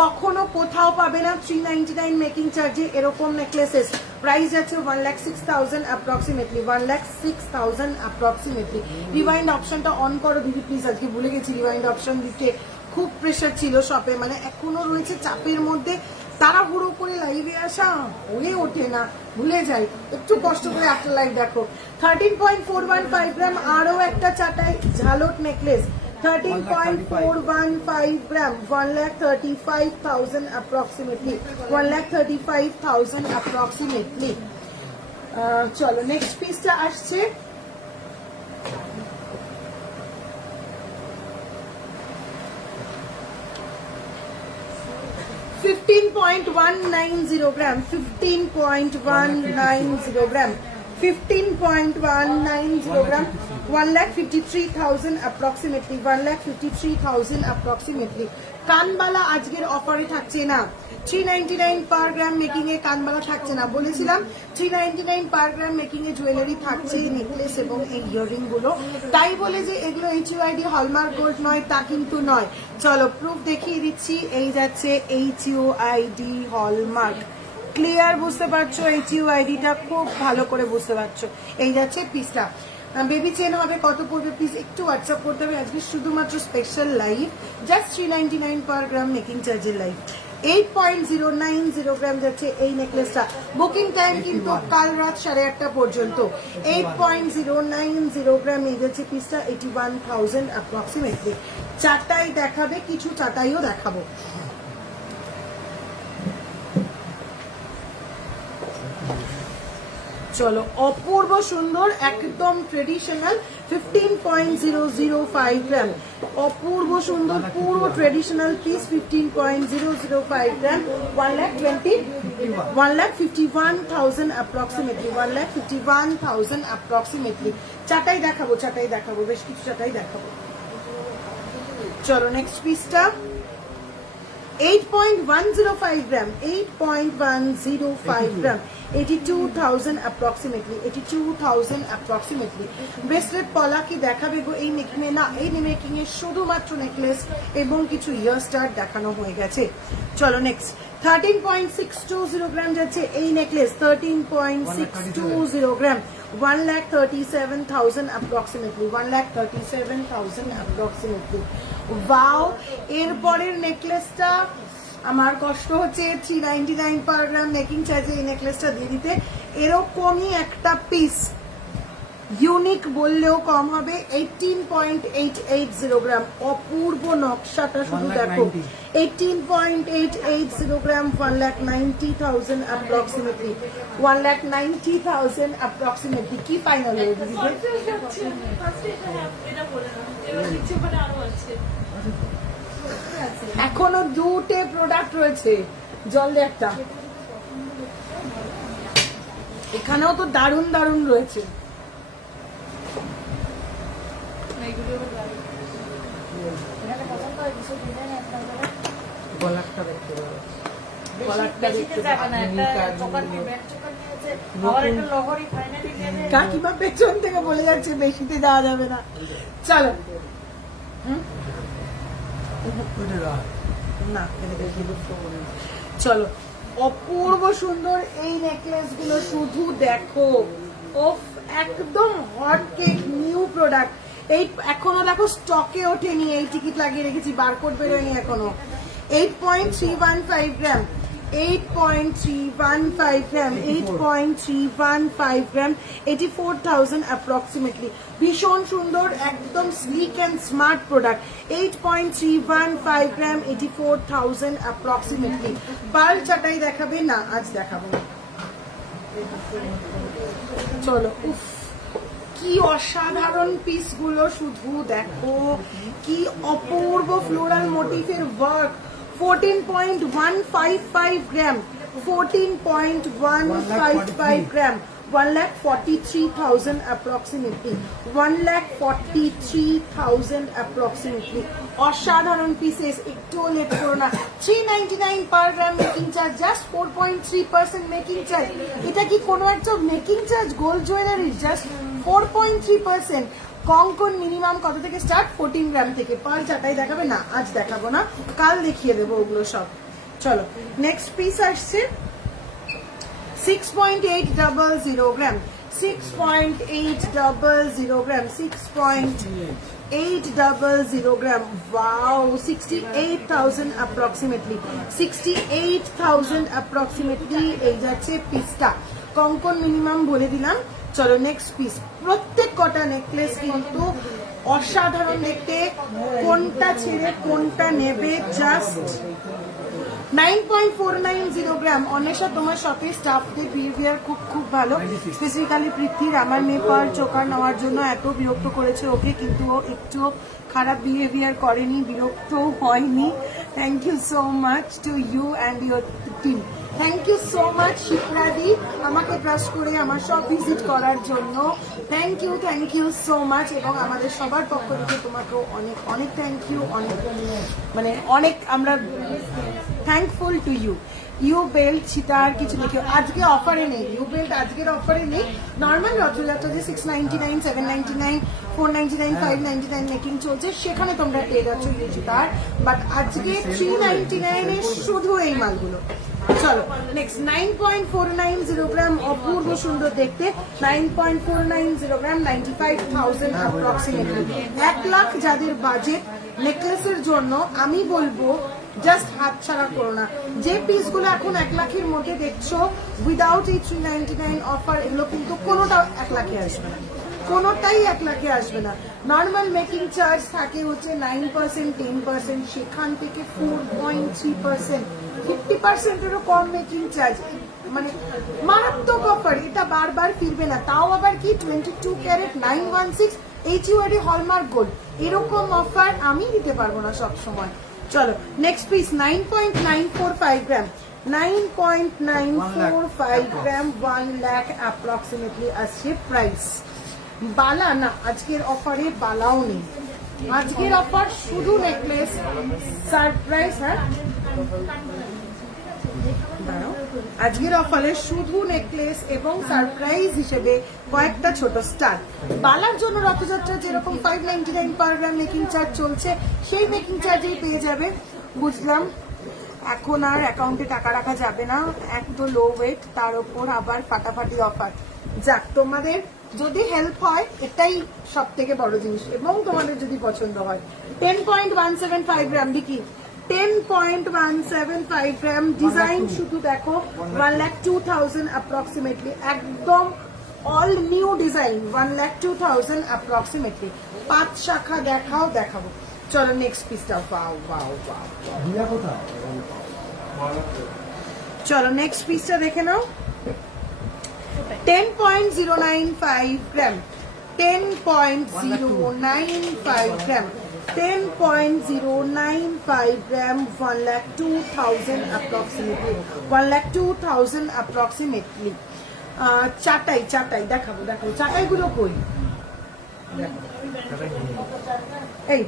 কখনো কোথাও পাবে না 399 মেকিং চার্জে এরকম নেকলেসেস। প্রাইস আছে 1,06,000 অ্যাপ্রক্সিমেটলি, 1,06,000 অ্যাপ্রক্সিমেটলি। রিওয়াইন্ড অপশনটা অন করো দিদি প্লিজ, আজকে ভুলে গেছি রিওয়াইন্ড অপশন দিতে। খুব প্রেশার ছিল শপে, মানে এখনো রয়েছে চাপের মধ্যে, তাড়াহুড়ো করে লাইভে আসা হয়ে ওঠে না, ভুলে যাই। একটু কষ্ট করে আফটার লাইভ দেখো। 13.415 গ্রাম, আরো একটা চাটাই ঝালট নেকলেস। 13.415 গ্রাম, 1,35,000 অ্যাপ্রক্সিমেটলি, 1,35,000 অ্যাপ্রক্সিমেটলি। চলো নেক্সট পিসটা আসছে 15.190 গ্রাম, 15.190 গ্রাম, 15.190 গ্রাম, 1,53,000 অ্যাপ্রক্সিমেটলি, 1,53,000 অ্যাপ্রক্সিমেটলি। কানবালা আজকের অফারে থাকছে না, 399 পার গ্রাম মেকিং এ কানবালা থাকছে না। বলেছিলাম 399 পার গ্রাম মেকিং এ জুয়েলারি থাকছে, নেকলেস এবং এই ইয়াররিং গুলো। তাই বলে যে এগুলো HUID হলমার্ক গোল্ড নয় তা কিন্তু নয়। চলো প্রুফ দেখিয়ে দিচ্ছি। এই যাচ্ছে HUID হলমার্ক, ক্লিয়ার বুঝতে পারছো? HUID-টা খুব ভালো করে বুঝতে পারছো। এই যাচ্ছে পিসটা। বেবি চেন হবে কত পড়বে প্লিজ একটু হোয়াটসঅ্যাপ করতে হবে। আজকে শুধুমাত্র special live, just 399 per gram making চার্জের লাইভ। 8.090 গ্রাম যাচ্ছে এই নেকলেসটা। বুকিং টাইম কিন্তু কাল রাত 8:30 পর্যন্ত। 8.090 গ্রাম এই যাচ্ছে পিসটা, 81,000 অ্যাপ্রক্সিমেটলি। চারটাই দেখাবে, কিছু চারটাইও দেখাবো। চলো অপূর্ব সুন্দর একদম ট্রেডিশনাল 15.005 গ্রাম, অপূর্ব সুন্দর পুরো ট্রেডিশনাল পিস 15.005 গ্রাম, 1,51,000 অ্যাপ্রক্সিমেটলি, 1,51,000 অ্যাপ্রক্সিমেটলি। চাটাই দেখাবো, চাটাই দেখাবো, বেশ কিছু চাটাই দেখাবো। চলো নেক্সট পিসটা 8.105 গ্রাম, 8.105 গ্রাম, 82,000 approximately, 82,000 approximately। ব্রেসলেট পলা কি দেখাবে গো এই মেকিং এ? না, এই মেকিং এ শুধুমাত্র নেকলেস এবং কিছু ইয়ার স্টার দেখানো হয়ে গেছে। চলো নেক্সট 13.620 গ্রাম যাচ্ছে এই নেকলেস, 13.620 গ্রাম, 1,37,000 approximately, 1,37,000 approximately। ওয়াও, এরপরের নেকলেসটা আমার কষ্ট হচ্ছে 399 পার গ্রাম মেকিং চার্জে এই নেকলেসটা দিয়ে দিতে। এরকমই একটা পিস ইউনিক বললেও কম হবে, 18.880 গ্রাম, অপূর্ব নকশাটা শুধু দেখো, 18.880 গ্রাম, 1,90,000 approximately, 1,90,000 approximately। কি ফাইনাল হয়ে দিদি? এখনো দুটো প্রোডাক্ট রয়েছে, জল দে একটা। এখানেও তো দারুণ দারুণ রয়েছে। কাকিমা পেছন থেকে বলে যাচ্ছে বেশিতে দেওয়া যাবে না। চলো না, চলো অপূর্ব সুন্দর এই নেকলেস গুলো শুধু দেখো, ওফ একদম হট কেক নিউ প্রোডাক্ট। এই এখনো দেখো স্টকে ওঠেনি, এই টিকিট লাগিয়ে রেখেছি, বারকোড বেরোয়নি এখনো। 8.315 গ্রাম, 8.315 গ্রাম, 8.315 গ্রাম, 84,000 approximately। ভীষণ সুন্দর একদম sleek and smart product, 8.315 gram, 84,000 approximately। পাল চাটাই দেখাবে? না, আজ দেখাবো। চলো, উফ কি অসাধারণ পিস গুলো শুধু দেখো, কি অপূর্ব ফ্লোরাল মোটিফের work. 14.155 gram, 14.155 gram, 1,43,000 approximately, 1,43,000 approximately। অসাধারণ পিসেস, একটু লেট করো না। 399 per gram making charge, just 4.3% making charge. এটা কি কোনো একটা making charge gold jewellery? Just 4.3%। কঙ্কন মিনিমাম কত থেকে স্টার্ট? 14 গ্রাম থেকে। পাল চাটাই দেখাবে? না, আজ দেখাবো না, কাল দেখিয়ে দেবো ওগুলো সব। চলো নেক্সট পিস আসছে 6.800 gram, 6.800 gram, 6.800 gram. Wow, 68,000 approximately, 68,000 approximately এই যাচ্ছে পিসটা। কঙ্কন মিনিমাম বলে দিলাম। চলো নেক্সট পিস। প্রত্যেক কটা নেকলেস কিন্তু অসাধারণ দেখতে, কোনটা ছেড়ে কোনটা নেবে জাস্ট। 9.490 গ্রাম। অন্বেষা, তোমার শপে স্টাফদের বিহেভিয়ার খুব খুব ভালো, স্পেসিফিক্যালি পৃথ্বীর। আমার মেয়ে পার চোকার নেওয়ার জন্য এত বিরক্ত করেছে ওকে, কিন্তু ও একটু খারাপ বিহেভিয়ার করেনি, বিরক্তও হয়নি। Thank you so much to you and your team. Thank you so much শিপ্রাদি, আমাকে ট্রাস্ট করে আমার সব ভিজিট করার জন্য। Thank you so much. এবং আমাদের সবার পক্ষ থেকে তোমাকেও অনেক অনেক থ্যাংক ইউ, অনেক মানে অনেক আমরা থ্যাঙ্কফুল টু ইউ। ইউ বেল্ট সীতার কিছু লিখে আজকে অফারে নেই, ইউ বেল্ট আজকের অফারে নেই। নর্মাল রথযাত্রা যে 699, 799, 499, 599 মেকিং চলছে, সেখানে তোমরা পেয়ে যাচ্ছ ইউ সীতার। বাট আজকে 399 এ শুধু এই মালগুলো। চলো নেক্সট 9.490 গ্রাম, অপূর্ব সুন্দর দেখতে, 9.490 গ্রাম, 95,000 অ্যাপ্রক্সিমেটলি। 1 লাখ যাদের বাজেট নেকলেসের জন্য, আমি বলবো জাস্ট হাত ছাড়া করো না। যে পিসগুলো এখন 1 লাখের মধ্যে দেখছো উইদাউট এই 399 অফার, এগুলো কিন্তু কোনোটাও 1 লাখে আসবে না, কোনোটাই 1 লাখে আসবে না। নর্মাল মেকিং চার্জ থাকে হচ্ছে 9%, 10%, সেখান থেকে 4.3%, 50%-এরও কম মেকিং চার্জ। মানে মারাত্মক অফার। অফার, এটা বারবার ফিরবে না, তাও আবার কি 22 ক্যারেট 916 HUID হলমার্ক গোল্ড, এরকম অফার আমি দিতে পারবো না সব সময়। চলো নেক্সট পিস 9.945 গ্রাম, 9.945 গ্রাম, 1 লাখ অ্যাপ্রক্সিমেটলি আসছে প্রাইস। বালা না, আজকের অফারে বালাও নেই, আজকের অফার শুধু নেকলেস সারপ্রাইজ। হ্যাঁ আজকের অফারে শুধু নেকলেস এবং সারপ্রাইজ হিসেবে কয়েকটা ছোট স্টার। বালার জন্য রথযাত্রা যেরকম 599 পার গ্রাম মেকিং চার্জ চলছে, সেই মেকিং চার্জেই পেয়ে যাবে। বুঝলাম এখন আর অ্যাকাউন্টে টাকা রাখা যাবে না, এক তো লো ওয়েট, তার উপর আবার ফাটাফাটি অফার। যাক, তোমাদের যদি হেল্প হয় এটাই সব থেকে বড় জিনিস, এবং তোমাদের যদি পছন্দ হয়। 10.175 গ্রাম বিকি, 10.175 গ্রাম, ডিজাইন শুধু দেখো, 1,02,000 অ্যাপ্রক্সিমেটলি, একদম অল নিউ ডিজাইন, 1,02,000 অ্যাপ্রক্সিমেটলি। 5 শাখা দেখাবো। চলো নেক্সট পিসটা, ওয়াও ওয়াও ওয়াও, চলো নেক্সট পিসটা দেখে নাও। 10.095 গ্রাম, 10.095 গ্রাম, 10.095 গ্রাম, 1,02,000 approximately, 1,02,000 approximately। চাটাই দেখাবো, চাটাই গুলো কই, এই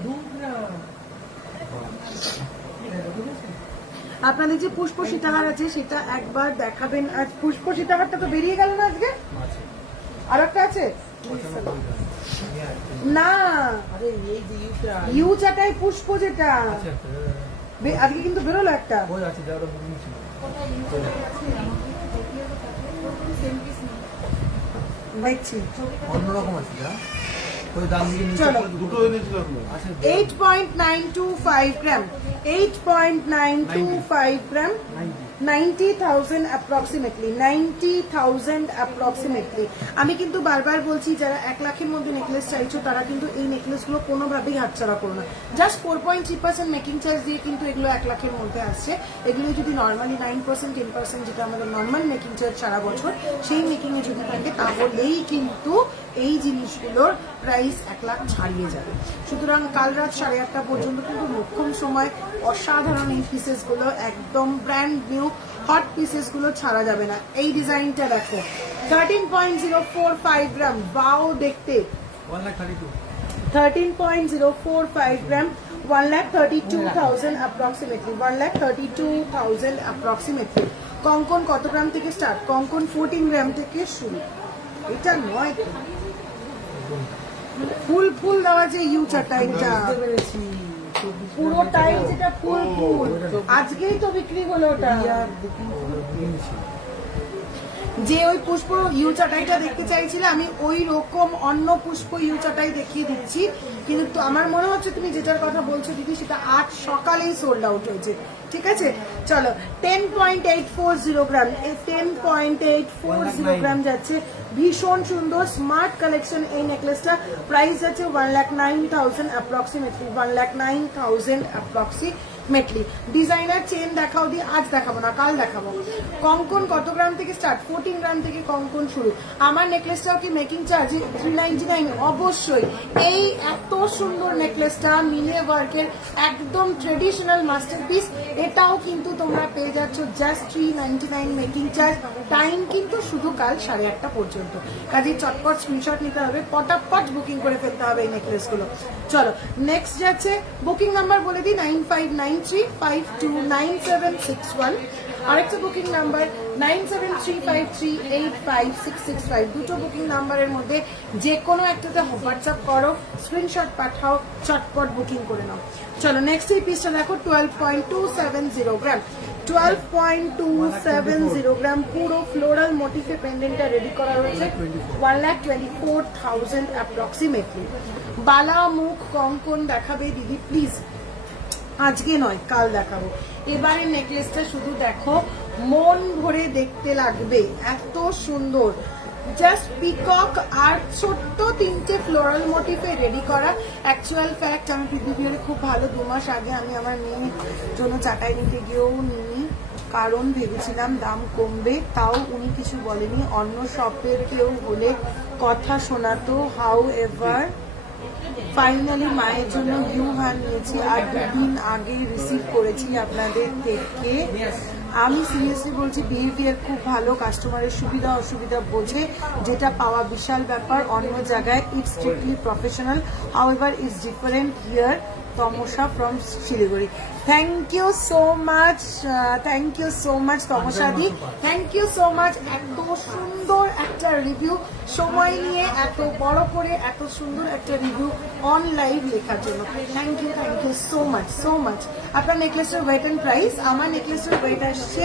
আপনাদের যে পুষ্প সীতাহার আছে সেটা একবার দেখাবেন। আজ পুষ্প সীতাহারটা তো বেরিয়ে গেল না, আজকে আর একটা আছে না, ইউ চাটাই পুষ্প যেটা আজকে কিন্তু বেরোলো একটা, দেখছি অন্যরকম আছে। চলো 8.925 গ্রাম, 8.925 গ্রাম, 90,000 অ্যাপ্রক্সিমেটলি, 90,000 অ্যাপ্রক্সিমেটলি। আমি কিন্তু বারবার বলছি, যারা 1 লাখের মধ্যে নেকলেস চাইছো তারা কিন্তু এই নেকলেসগুলো কোনোভাবেই হাতছাড়া করো না। জাস্ট 4.3% মেকিং চার্জ দিয়ে কিন্তু এগুলো 1 লাখের মধ্যে আসছে। এগুলো যদি নর্মালি 9% 10% যেটা আমাদের নর্মাল মেকিং চার্জ সারা বছর, সেই মেকিংয়ে যদি থাকে তাহলেই কিন্তু এই জিনিসগুলোর প্রাইস 1 লাখ ছাড়িয়ে যাবে। সুতরাং কাল রাত 8:30 পর্যন্ত কিন্তু মোক্ষম সময়, অসাধারণ এই পিসেসগুলো একদম ব্র্যান্ড নিউ হট পিসেসগুলো ছাড়া যাবে না। এই ডিজাইনটা দেখো, 13.045 গ্রাম, বাও দেখতে, 13.045 গ্রাম, 1,32,000 approximately, 1,32,000 approximately। কঙ্কন কত গ্রাম থেকে স্টার্ট? কঙ্কন 14 গ্রাম থেকে শুরু। এটা নয় তো ফুল দেওয়া যে ইউ চাটাইটা পুরোটাই, যেটা ফুল আজকেই তো বিক্রি হলো ওটা। যে ওই পুষ্প ইউ চাটাইটা দেখতে চাইছিলে, আমি ওই রকম অন্য পুষ্প ইউ চাটাই দেখিয়ে দিচ্ছি, কিন্তু আমার মনে হচ্ছে তুমি যেটার কথা বলছো দিদি সেটা আজ সকালেই সোল্ড আউট হয়েছে। ঠিক আছে, চলো 10.840 গ্রাম, 10.840 গ্রাম যাচ্ছে, ভীষণ সুন্দর স্মার্ট কালেকশন এই নেকলেসটা। প্রাইস যাচ্ছে 1,09,000 অ্যাপ্রক্সিমেটলি, 1,09,000 অ্যাপ্রক্সিমেটলি। ডিজাইনার চেন দেখাও দিয়ে, আজ দেখাবো না কাল দেখাবো। কঙ্কন কত গ্রাম থেকে স্টার্ট? 14 গ্রাম থেকে কঙ্কন শুরু। আমার নেকলেসটাও কি মেকিং চার্জ 399? অবশ্যই। এই এত সুন্দর নেকলেসটা মিলে ওয়ার্কের একদম ট্রেডিশনাল মাস্টারপিস, এটাও কিন্তু তোমরা পেয়ে যাচ্ছ জাস্ট 399 মেকিং চার্জ। টাইম কিন্তু শুধু কাল 8:30 পর্যন্ত, কাজে চটপট স্ক্রিনশট নিতে হবে, পটাপট বুকিং করে ফেলতে হবে এই নেকলেসগুলো। চলো নেক্সট যাচ্ছে, বুকিং নাম্বার বলে দিই 9593529761, আরেকটা বুকিং নাম্বার 9735385665। দুটো বুকিং নাম্বারের মধ্যে যে কোনো একটাতে হোয়াটসঅ্যাপ করো, স্ক্রিনশট পাঠাও, চটপট বুকিং করে নাও। চলো নেক্সট এই পিসটা দেখো, 12.270 গ্রাম, 12.270 গ্রাম, পুরো ফ্লোরাল মোটিফে পেন্ডেন্টটা রেডি করা রয়েছে, 1,24,000 অ্যাপ্রক্সিমেটলি। বালা মুখ কঙ্কন দেখাবে দিদি প্লিজ, আজকে নয় কাল দেখাবো। এবারে নেকলেসটা শুধু দেখো, মন ভরে দেখতে লাগবে, এত সুন্দর, জাস্ট পিকক আর ছোট্ট 3টে ফ্লোরাল মোটিফে রেডি করা। অ্যাকচুয়াল ফ্যাক্ট, আমি প্রিভিয়াসে খুব ভালো 2 মাস আগে আমি আমার মেয়ের জন্য চাটাই নিতে গিয়েও নিই, কারণ ভেবেছিলাম দাম কমবে, তাও উনি কিছু বলেনি। অন্য শপের কেউ হলে কথা শোনাতো। হাউ এভার ফাইনালি মায়ের জন্য নিউ হ্যান্ড নিয়েছি আর 2 দিন আগে রিসিভ করেছি আপনাদের থেকে। আমি সিরিয়াসলি বলছি, বিহেভিয়ার খুব ভালো, কাস্টমারের সুবিধা অসুবিধা বোঝে, যেটা পাওয়া বিশাল ব্যাপার। অন্য জায়গায় it's strictly professional, however it's different here. Tamasa from Siliguri. Thank you so much, thank you so much Tamasa di, thank you so much. এত সুন্দর একটা রিভিউ, সময় নিয়ে এত বড় করে এত সুন্দর একটা রিভিউ অন লাইভ লেখার জন্য thank you so much so much. আপনার নেকলেসের ওয়েট অ্যান্ড প্রাইস? আমার নেকলেসের ওয়েট আসছে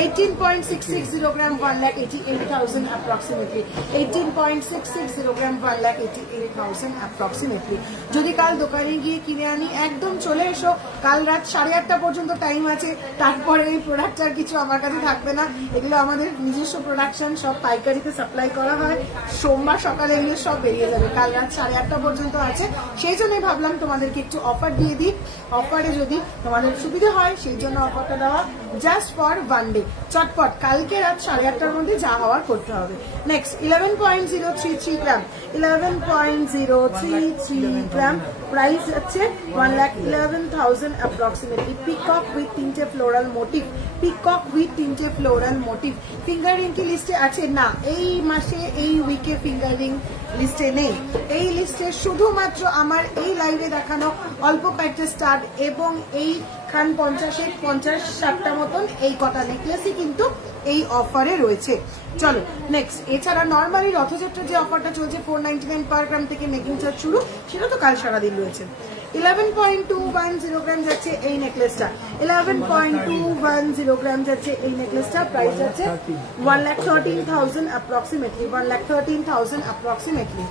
18.660 গ্রাম, 1,88,000 অ্যাপ্রক্সিমেটলি। 18.660 গ্রাম, 1,88,000 অ্যাপ্রক্সিমেটলি। যদি কাল দোকানে গিয়ে কিনে আনি, একদম চলে এসো, কাল রাত 8:30 পর্যন্ত টাইম আছে, তারপরে এই প্রোডাক্ট আর কিছু আমার কাছে থাকবে না। এগুলো আমাদের নিজস্ব প্রোডাকশন, সব পাইকারিতে সাপ্লাই করা হয়। সোমবার সকালে এগুলো সব বেরিয়ে যাবে, কাল রাত 8:30 পর্যন্ত আছে। সেই জন্যই ভাবলাম তোমাদেরকে একটু অফার দিয়ে দিই। অফারে যদি তোমাদের সুবিধা হয় সেই জন্য অফারটা দেওয়া, জাস্ট ফর 1 ডে। চটপট কালকে রাত 8:30-র মধ্যে যা হওয়ার করতে হবে। নেক্সট 11.033 গ্রাম, 11.033 গ্রাম, প্রাইস আছে 1,11,000 অ্যাপ্রক্সিমেটলি। পিকক উইথ 3টে ফ্লোরাল মোটিভ, পিকক উইথ 3টে ফ্লোরাল মোটিভ। ফিঙ্গার রিং কি লিস্টে আছে? না, এই মাসে এই উইকে ফিঙ্গার রিং লিস্টে নেই। এই লিস্টে শুধুমাত্র আমার এই লাইভে দেখানো অল্প কয়েকটা স্টার্ট এবং এই খান 50-60টা মতন এই কটা নেকলেসই কিন্তু এই অফারে রয়েছে। চলো নেক্সট। এছাড়া নর্মালি রথযাত্রার যে অফারটা চলছে 499 পার গ্রাম থেকে মেকিং চার্জ শুরু, সেটা তো কাল সারাদিন রয়েছে। 11.210 গ্রাম যাচ্ছে এই নেকলেসটা, 11.210 গ্রাম যাচ্ছে এই নেকলেসটা। প্রাইস আছে 1,13,000 অ্যাপ্রক্সিমেটলি, 1,13,000 অ্যাপ্রক্সিমেটলি।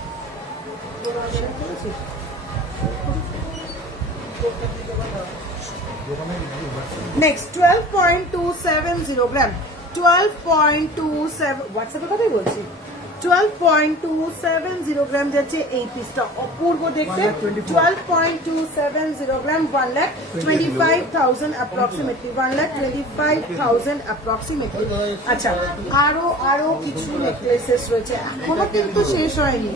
নেক্সট 12.270 গ্রাম, 12.27 হোয়াটসঅ্যাপে কথাই বলছি, 12.270 গ্রাম যাচ্ছে এই পিসটা, অপূর্ব দেখতে। 12.270 গ্রাম, 1,25,000 অ্যাপ্রক্সিমেটলি, 1,25,000 অ্যাপ্রক্সিমেটলি। আচ্ছা, আরো কিছু নেকলেসেস রয়েছে, এখনো কিন্তু শেষ হয়নি।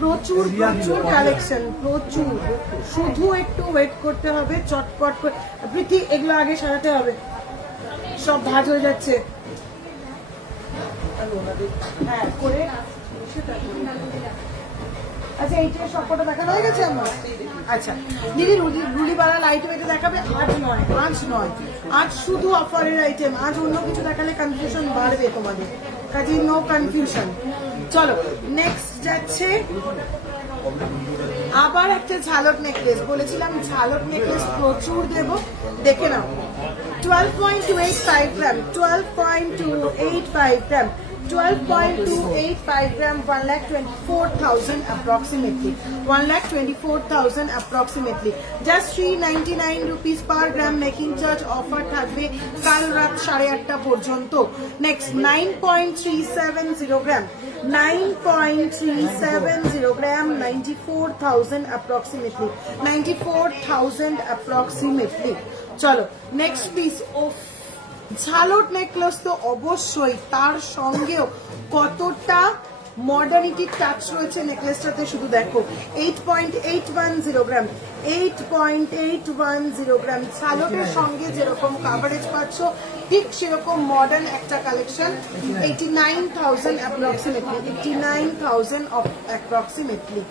প্রচুর প্রচুর কালেকশন, প্রচুর, শুধু একটু ওয়েট করতে হবে। চটপট করে প্রীতি, এগুলো আগে সাজাতে হবে, সব ভাঁজ হয়ে যাচ্ছে। হ্যাঁ করে। আচ্ছা, এইটা সবকটা দেখানো হয়ে গেছে আমার। আচ্ছা দিদি, রুলিপাড়া লাইট ওয়েটে দেখাবে? আজ নয়, আজ শুধু অফারের আইটেম। আজ অন্য কিছু দেখালে কনফিউশন বাড়বে তোমাদের, কাজে নো কনফিউশন। চলো নেক্সট যাচ্ছে আবার একটা ঝালক নেকলেস। বলেছিলাম ঝালক নেকলেস প্রচুর দেব, দেখে নাও। 12.285 গ্রাম, 12.285 গ্রাম, 12.285 গ্রাম, 1,24,000 approximately, 1,24,000 approximately. Just 399 rupees per gram making charge offer থাকবে কাল রাত 8:30 পর্যন্ত। Next 9.370 গ্রাম, 9.370 গ্রাম, 94,000 approximately, 94,000 approximately. চলো নেক্সট পিস। ওফ, ঝালট নেকলেস তো অবশ্যই, তার সঙ্গেও কতটা মডার্নিটি টাচ রয়েছে নেকলেসটাতে শুধু দেখো। 8.810 গ্রাম, 8.810 গ্রাম। ঝালটের সঙ্গে যেরকম কাভারেজ পাচ্ছ ঠিক সেরকম মডার্ন একটা কালেকশন। 89,000 approximately, 89,000 approximately.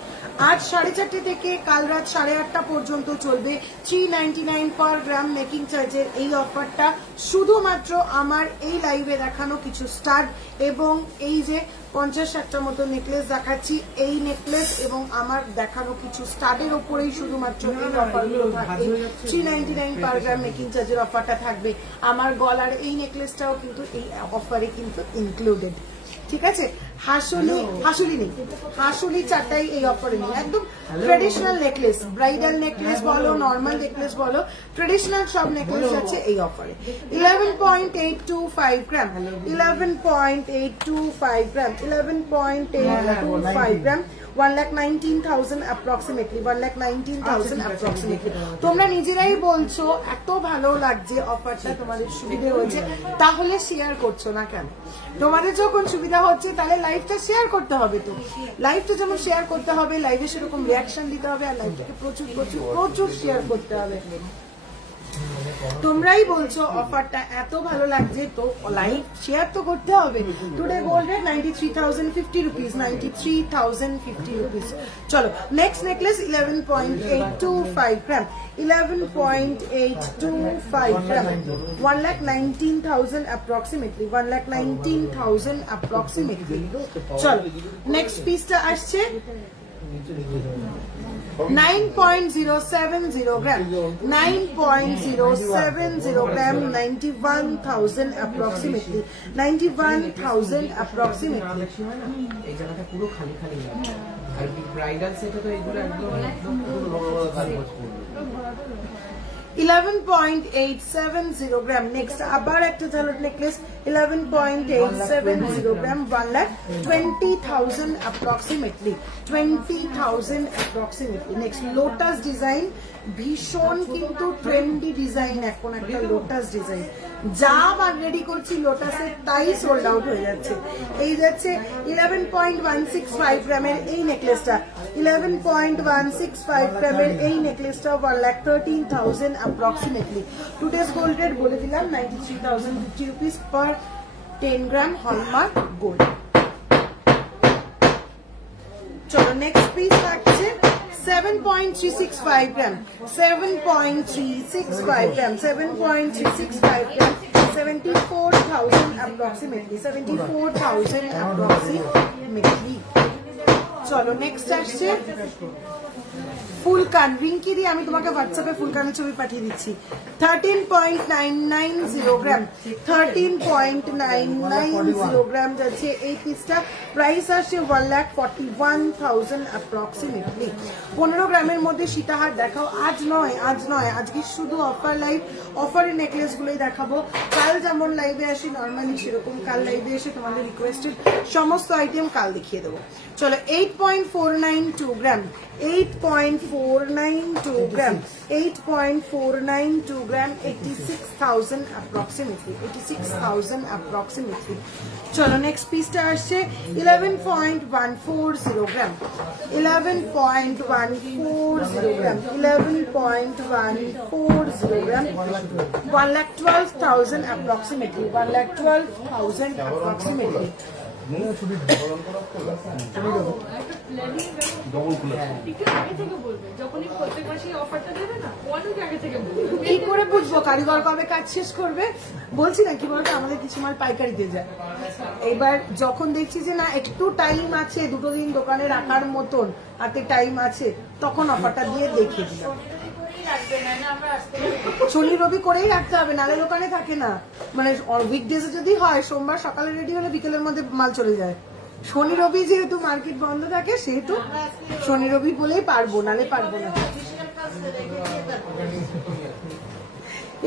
আজ 4:30 থেকে কাল রাত 8:30 পর্যন্ত চলবে 399 পার গ্রাম মেকিং চার্জের এই অফারটা। শুধুমাত্র আমার এই লাইভে দেখানো কিছু স্টাড এবং এই যে 50-60টা মতো নেকলেস দেখাচ্ছি, এই নেকলেস এবং আমার দেখানো কিছু স্টাডের ওপরেই শুধুমাত্র এই অফারগুলো থাকবে। 399 পার গ্রাম মেকিং চার্জের অফারটা থাকবে। আমার গলার এই নেকলেসটাও কিন্তু এই অফারে কিন্তু ইনক্লুডেড। ঠিক আছে? হাসুলি নেই, হাসুলি চারটাই এই অফারে নেই। একদম ট্রেডিশনাল নেকলেস, ব্রাইডাল নেকলেস বলো, নর্মাল নেকলেস বলো, ট্রেডিশনাল সব নেকলেস আছে এই অফারে। 11.825 gram, 11.825 gram, 11.825 gram, 1,19,000 approximately, 1,19,000 approximately। তোমরা নিজেরাই বলছো এত ভালো লাগছে অফারটা, তোমাদের সুবিধা হয়েছে, তাহলে শেয়ার করছো না কেন? তোমাদের যখন সুবিধা হচ্ছে তাহলে লাইভটা শেয়ার করতে হবে। তো লাইভটা যেমন শেয়ার করতে হবে, লাইভে সেরকম রিয়াকশন দিতে হবে, আর লাইভটাকে প্রচুর প্রচুর প্রচুর শেয়ার করতে হবে। তোমরাই বলছো অফারটা এত ভালো লাগছে, তো লাইভ শেয়ার তো করতে হবে। Today gold rate 93,050 rupees, 93,050 rupees. চলো next necklace 11.825 gram, 11.825 gram, 1,19,000 approximately, 1,19,000 approximately। চলো নেক্সট পিসটা আসছে 9.070 গ্রাম, 9.070 গ্রাম, 91,000 approximately, 91,000 approximately। এই জায়গাটা পুরো খালি খালি লাগে, আর ব্রাইডাল সেটে তো এগুলো একদম পুরো 11.870 গ্রাম। নেক্সট আবার একটা ঝালট নেকলেস 11.870 গ্রাম, 1,20,000 approximately, 20,000 approximately। Next lotus design, ভীষণ কিন্তু ট্রেন্ডি ডিজাইন, এখন একটা লোটাস ডিজাইন যা রেডি করছি লোটাসের তাই সোল্ড আউট হয়ে যাচ্ছে। এই যাচ্ছে 11.165 গ্রামের এই নেকলেসটা, 11.165 গ্রামের এই নেকলেসটা 1,13,000 approximately। টুডেস গোল্ড রেট বলে দিলাম 93,050 রুপিস পার 10 গ্রাম হলমার্ক গোল্ড। চলো নেক্সট পিস থাকছে 7.365 গ্রাম, 7.365 গ্রাম, 7.365 গ্রাম, 74,000 approximately, 74,000 approximately। চলো নেক্সট আসছে ফুলকান, রিঙ্কি দিয়ে আমি তোমাকে হোয়াটসঅ্যাপে ফুলকানের ছবি পাঠিয়ে দিচ্ছি। 13.990 গ্রাম, 13.990 গ্রাম যাচ্ছে এই পিসটা। প্রাইস আসছে 1,41,000 approximately। 15 গ্রামের মধ্যে সীতাহার দেখাও। আজ নয়, আজকে শুধু অফার লাইভ, অফারের নেকলেস গুলোই দেখাবো। কাল যেমন লাইভে আসি নর্মালি, সেরকম কাল লাইভে এসে তোমাদের রিকোয়েস্টেড সমস্ত আইটেম কাল দেখিয়ে দেবো। চলো 8.492 গ্রাম, 8.492 গ্রাম, 8.492 গ্রাম, 86,000 approximately, 86,000 approximately। চলো নেক্সট পিসটা আসছে 11.140 গ্রাম, 11.140 গ্রাম, 11.140 গ্রাম, 1,12,000 approximately, 1,12,000 approximately। কি করে বুঝবো কারিগর কবে কাজ শেষ করবে? বলছি না কি বলতো, আমাদের কিছু মাল পাইকারিতে যায়। এবার যখন দেখছি যে না একটু টাইম আছে, 2 দিন দোকানে রাখার মতন হাতে টাইম আছে, তখন অফারটা দিয়ে দেখিয়ে দিলাম। শনি রবি করেই রাখতে হবে, নালে দোকানে থাকে না। মানে উইকডেজে যদি হয়, সোমবার সকালে রেডি হলে বিকেলের মধ্যে মাল চলে যায়। শনি রবি যেহেতু মার্কেট বন্ধ থাকে, সেহেতু শনি রবি বলেই পারবো, নালে পারবো না।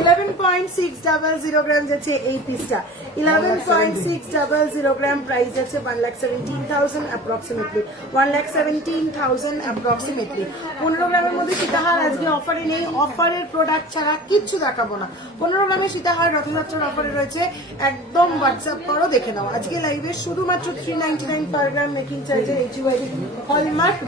11.600 গ্রাম যাচ্ছে এই পিসটা, 11.600 গ্রাম। প্রাইস যাচ্ছে 1,17,000 approximately, 1,17,000 approximately। 15 গ্রামের মধ্যে সীতাহার আজকে অফারে নেই, অফারের প্রোডাক্ট ছাড়া কিচ্ছু দেখাবো না। 15 গ্রামের সীতাহার রথযাত্রার অফারে রয়েছে, একদম হোয়াটসঅ্যাপ করো দেখে নাও। আজকে লাইভে শুধুমাত্র 399 পার গ্রাম মেকিং চার্জের HUID হলমার্ক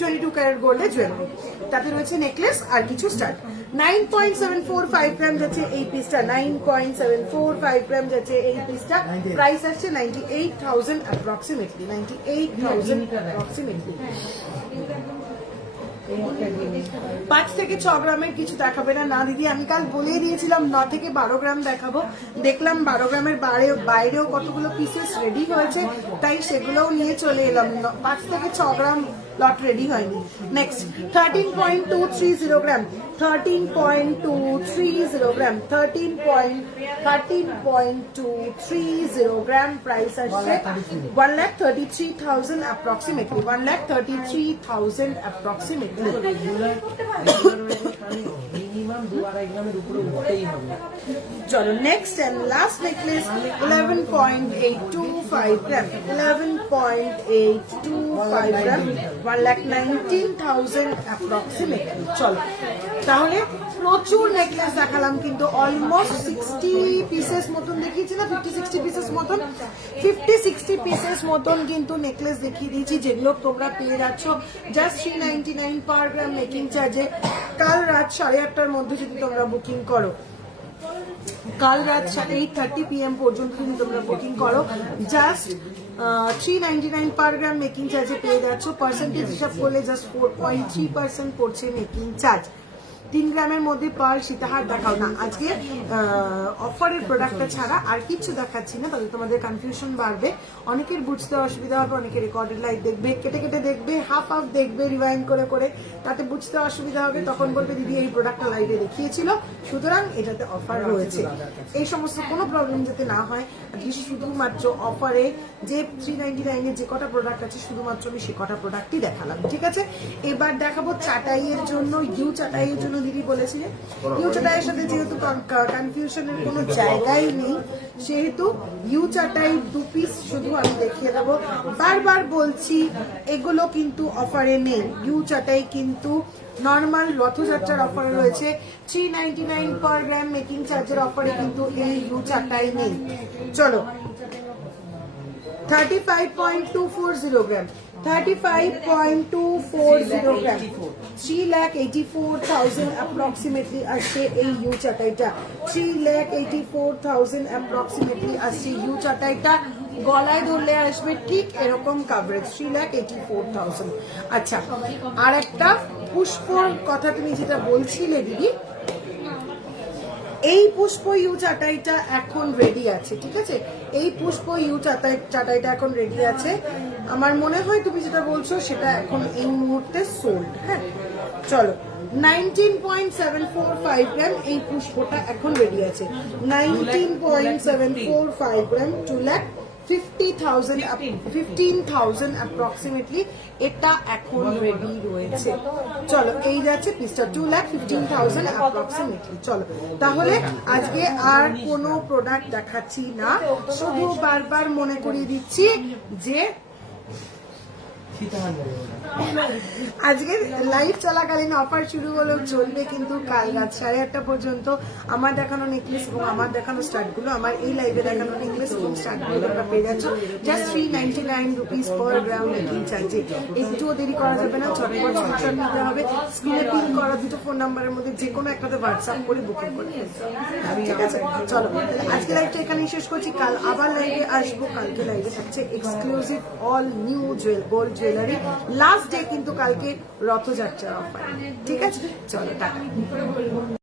22 ক্যারেট গোল্ডের জুয়েলারি, তাতে রয়েছে নেকলেস আর কিছু স্টাড। 9.745 গ্রাম যাচ্ছে এই পিসটা, 9.745 গ্রাম যাচ্ছে এই পিসটা। প্রাইস আসছে 98,000 approximately, 98,000 approximately। 5 থেকে 6 গ্রামের কিছু দেখাবে না? না দিদি, আমি কাল বলেই দিয়েছিলাম 9 থেকে 12 গ্রাম দেখাবো। দেখলাম 12 গ্রামের বাইরেও কতগুলো পিসেস রেডি হয়েছে, তাই সেগুলোও নিয়ে চলে এলাম। 5 থেকে 6 গ্রাম লট রেডি হয়নি। নেক্সট 13.230 গ্রাম, 13.230 গ্রাম, 13.230 গ্রাম প্রাইস আসছে 1,33,000 approximately, 1,33,000 approximately. মিনিমাম 2-2.5 গ্রামের উপরে উঠতেই হবে। চলো next and last necklace 11.825 gram, 11.825 gram, 1,19,000 approximately. চলো তাহলে প্রচুর নেকলেস দেখালাম, কিন্তু অলমোস্ট 60 পিসেস মতন দেখিয়েছি না, 50-60 পিসেস মতন, 50-60 পিসেস মতন কিন্তু নেকলেস দেখিয়ে দিয়েছি, যেগুলো তোমরা পেয়ে যাচ্ছ জাস্ট 399 পার গ্রাম মেকিং চার্জে। কাল রাত 8:30টার মধ্যে যদি তোমরা বুকিং করো, কাল রাত 8:30 PM পর্যন্ত যদি তোমরা বুকিং করো, জাস্ট 399 পার গ্রাম মেকিং চার্জে পেয়ে যাচ্ছ। পার্সেন্টেজ হিসাব করলে জাস্ট 4.3% পড়ছে মেকিং চার্জ। 3 গ্রামের মধ্যে পার সীতাহার দেখাও না। আজকে অফারের প্রোডাক্টটা ছাড়া আর কিছু দেখাচ্ছি না, তাহলে তোমাদের কনফিউশন বাড়বে, অনেকের বুঝতে অসুবিধা হবে, অনেকে রেকর্ডেড লাইভ দেখবে, কেটে কেটে দেখবে, হাফ হাফ দেখবে, রিওয়াইন্ড করে করে, তাতে বুঝতে অসুবিধা হবে। তখন বলবে দিদি এই প্রোডাক্টটা লাইভে দেখিয়েছিল, সুতরাং এটাতে অফার রয়েছে। এই সমস্ত কোনো প্রবলেম যাতে না হয়, শুধুমাত্র অফারে যে 399 এর যে কটা প্রোডাক্ট আছে, শুধুমাত্র আমি সে কটা প্রোডাক্টই দেখালাম, ঠিক আছে? এবার দেখাবো চাটাইয়ের জন্য, ইউ চাটাইয়ের জন্য দিদি বলেছিলেন। ইউ চাটাইয়ের সাথে যেহেতু কনফিউশনের কোনো জায়গাই নেই, সেহেতু ইউ চাটাই 2 পিস শুধু আমি দেখিয়ে দেবো। বারবার বলছি এগুলো কিন্তু অফারে নেই, ইউ চাটাই কিন্তু নর্মাল রথযাত্রার অফারে রয়েছে। 399 পার গ্রাম মেকিং চার্জের অফারে কিন্তু এই ইউ চাটাই নেই। চলো 35.240 গ্রাম, 35.240 গ্রাম, 3,84,000 approximately আসছে এই ইউ চাটাইটা, 3,84,000 approximately আসছে ইউ চাটাইটা। গলায় ধরলে আসবে ঠিক এরকম কাভারেজ, 3,84,000। আচ্ছা, আর একটা পুষ্পর কথা তুমি যেটা বলছিলে দিদি, এই পুষ্প ইউ চাটাইটা এখন রেডি আছে, ঠিক আছে? এই পুষ্প ইউ চাটাইটা এখন রেডি আছে। আমার মনে হয় তুমি যেটা বলছো সেটা এখন এই মুহূর্তে সোল্ড। হ্যাঁ, চলো 19.745 গ্রাম এই পুষ্পটা এখন রেডি আছে, 19.745 গ্রাম, 2,50,000 approximately এটা এখন রেডি রয়েছে। চলো এই যাচ্ছে পিসটা 2,15,000 approximately। চলো তাহলে আজকে আর কোনো প্রোডাক্ট দেখাচ্ছি না, শুধু বারবার মনে করিয়ে দিচ্ছি যে আজকে লাইভ চলাকালীন অফার শুরু হলেও চলবে কিন্তু কাল রাত 8:30 পর্যন্ত। আমার দেখানো নেকলেস এবং আমার দেখানো স্টার্টগুলো, আমার এই লাইভে দেখানো নেকলেস এবং স্টার্টগুলো তোমরা পেয়ে যাচ্ছ just 399 rupees per gram making চার্জে। একটুও দেরি করা যাবে না, ঝটপট স্ক্রিনশট নিতে হবে, স্ক্রিনে পিন করা দুটো ফোন নাম্বারের মধ্যে যে কোনো একটাতে হোয়াটসঅ্যাপ করে বুকিং করে ফেলতে হবে, ঠিক আছে? চলো আজকে লাইভটা এখানেই শেষ করছি, কাল আবার লাইভে আসবো। কালকে লাইভে থাকছে exclusive all new gold jewellery, last day কিন্তু কালকে রথযাত্রার অফার, ঠিক আছে? চলো টাটা।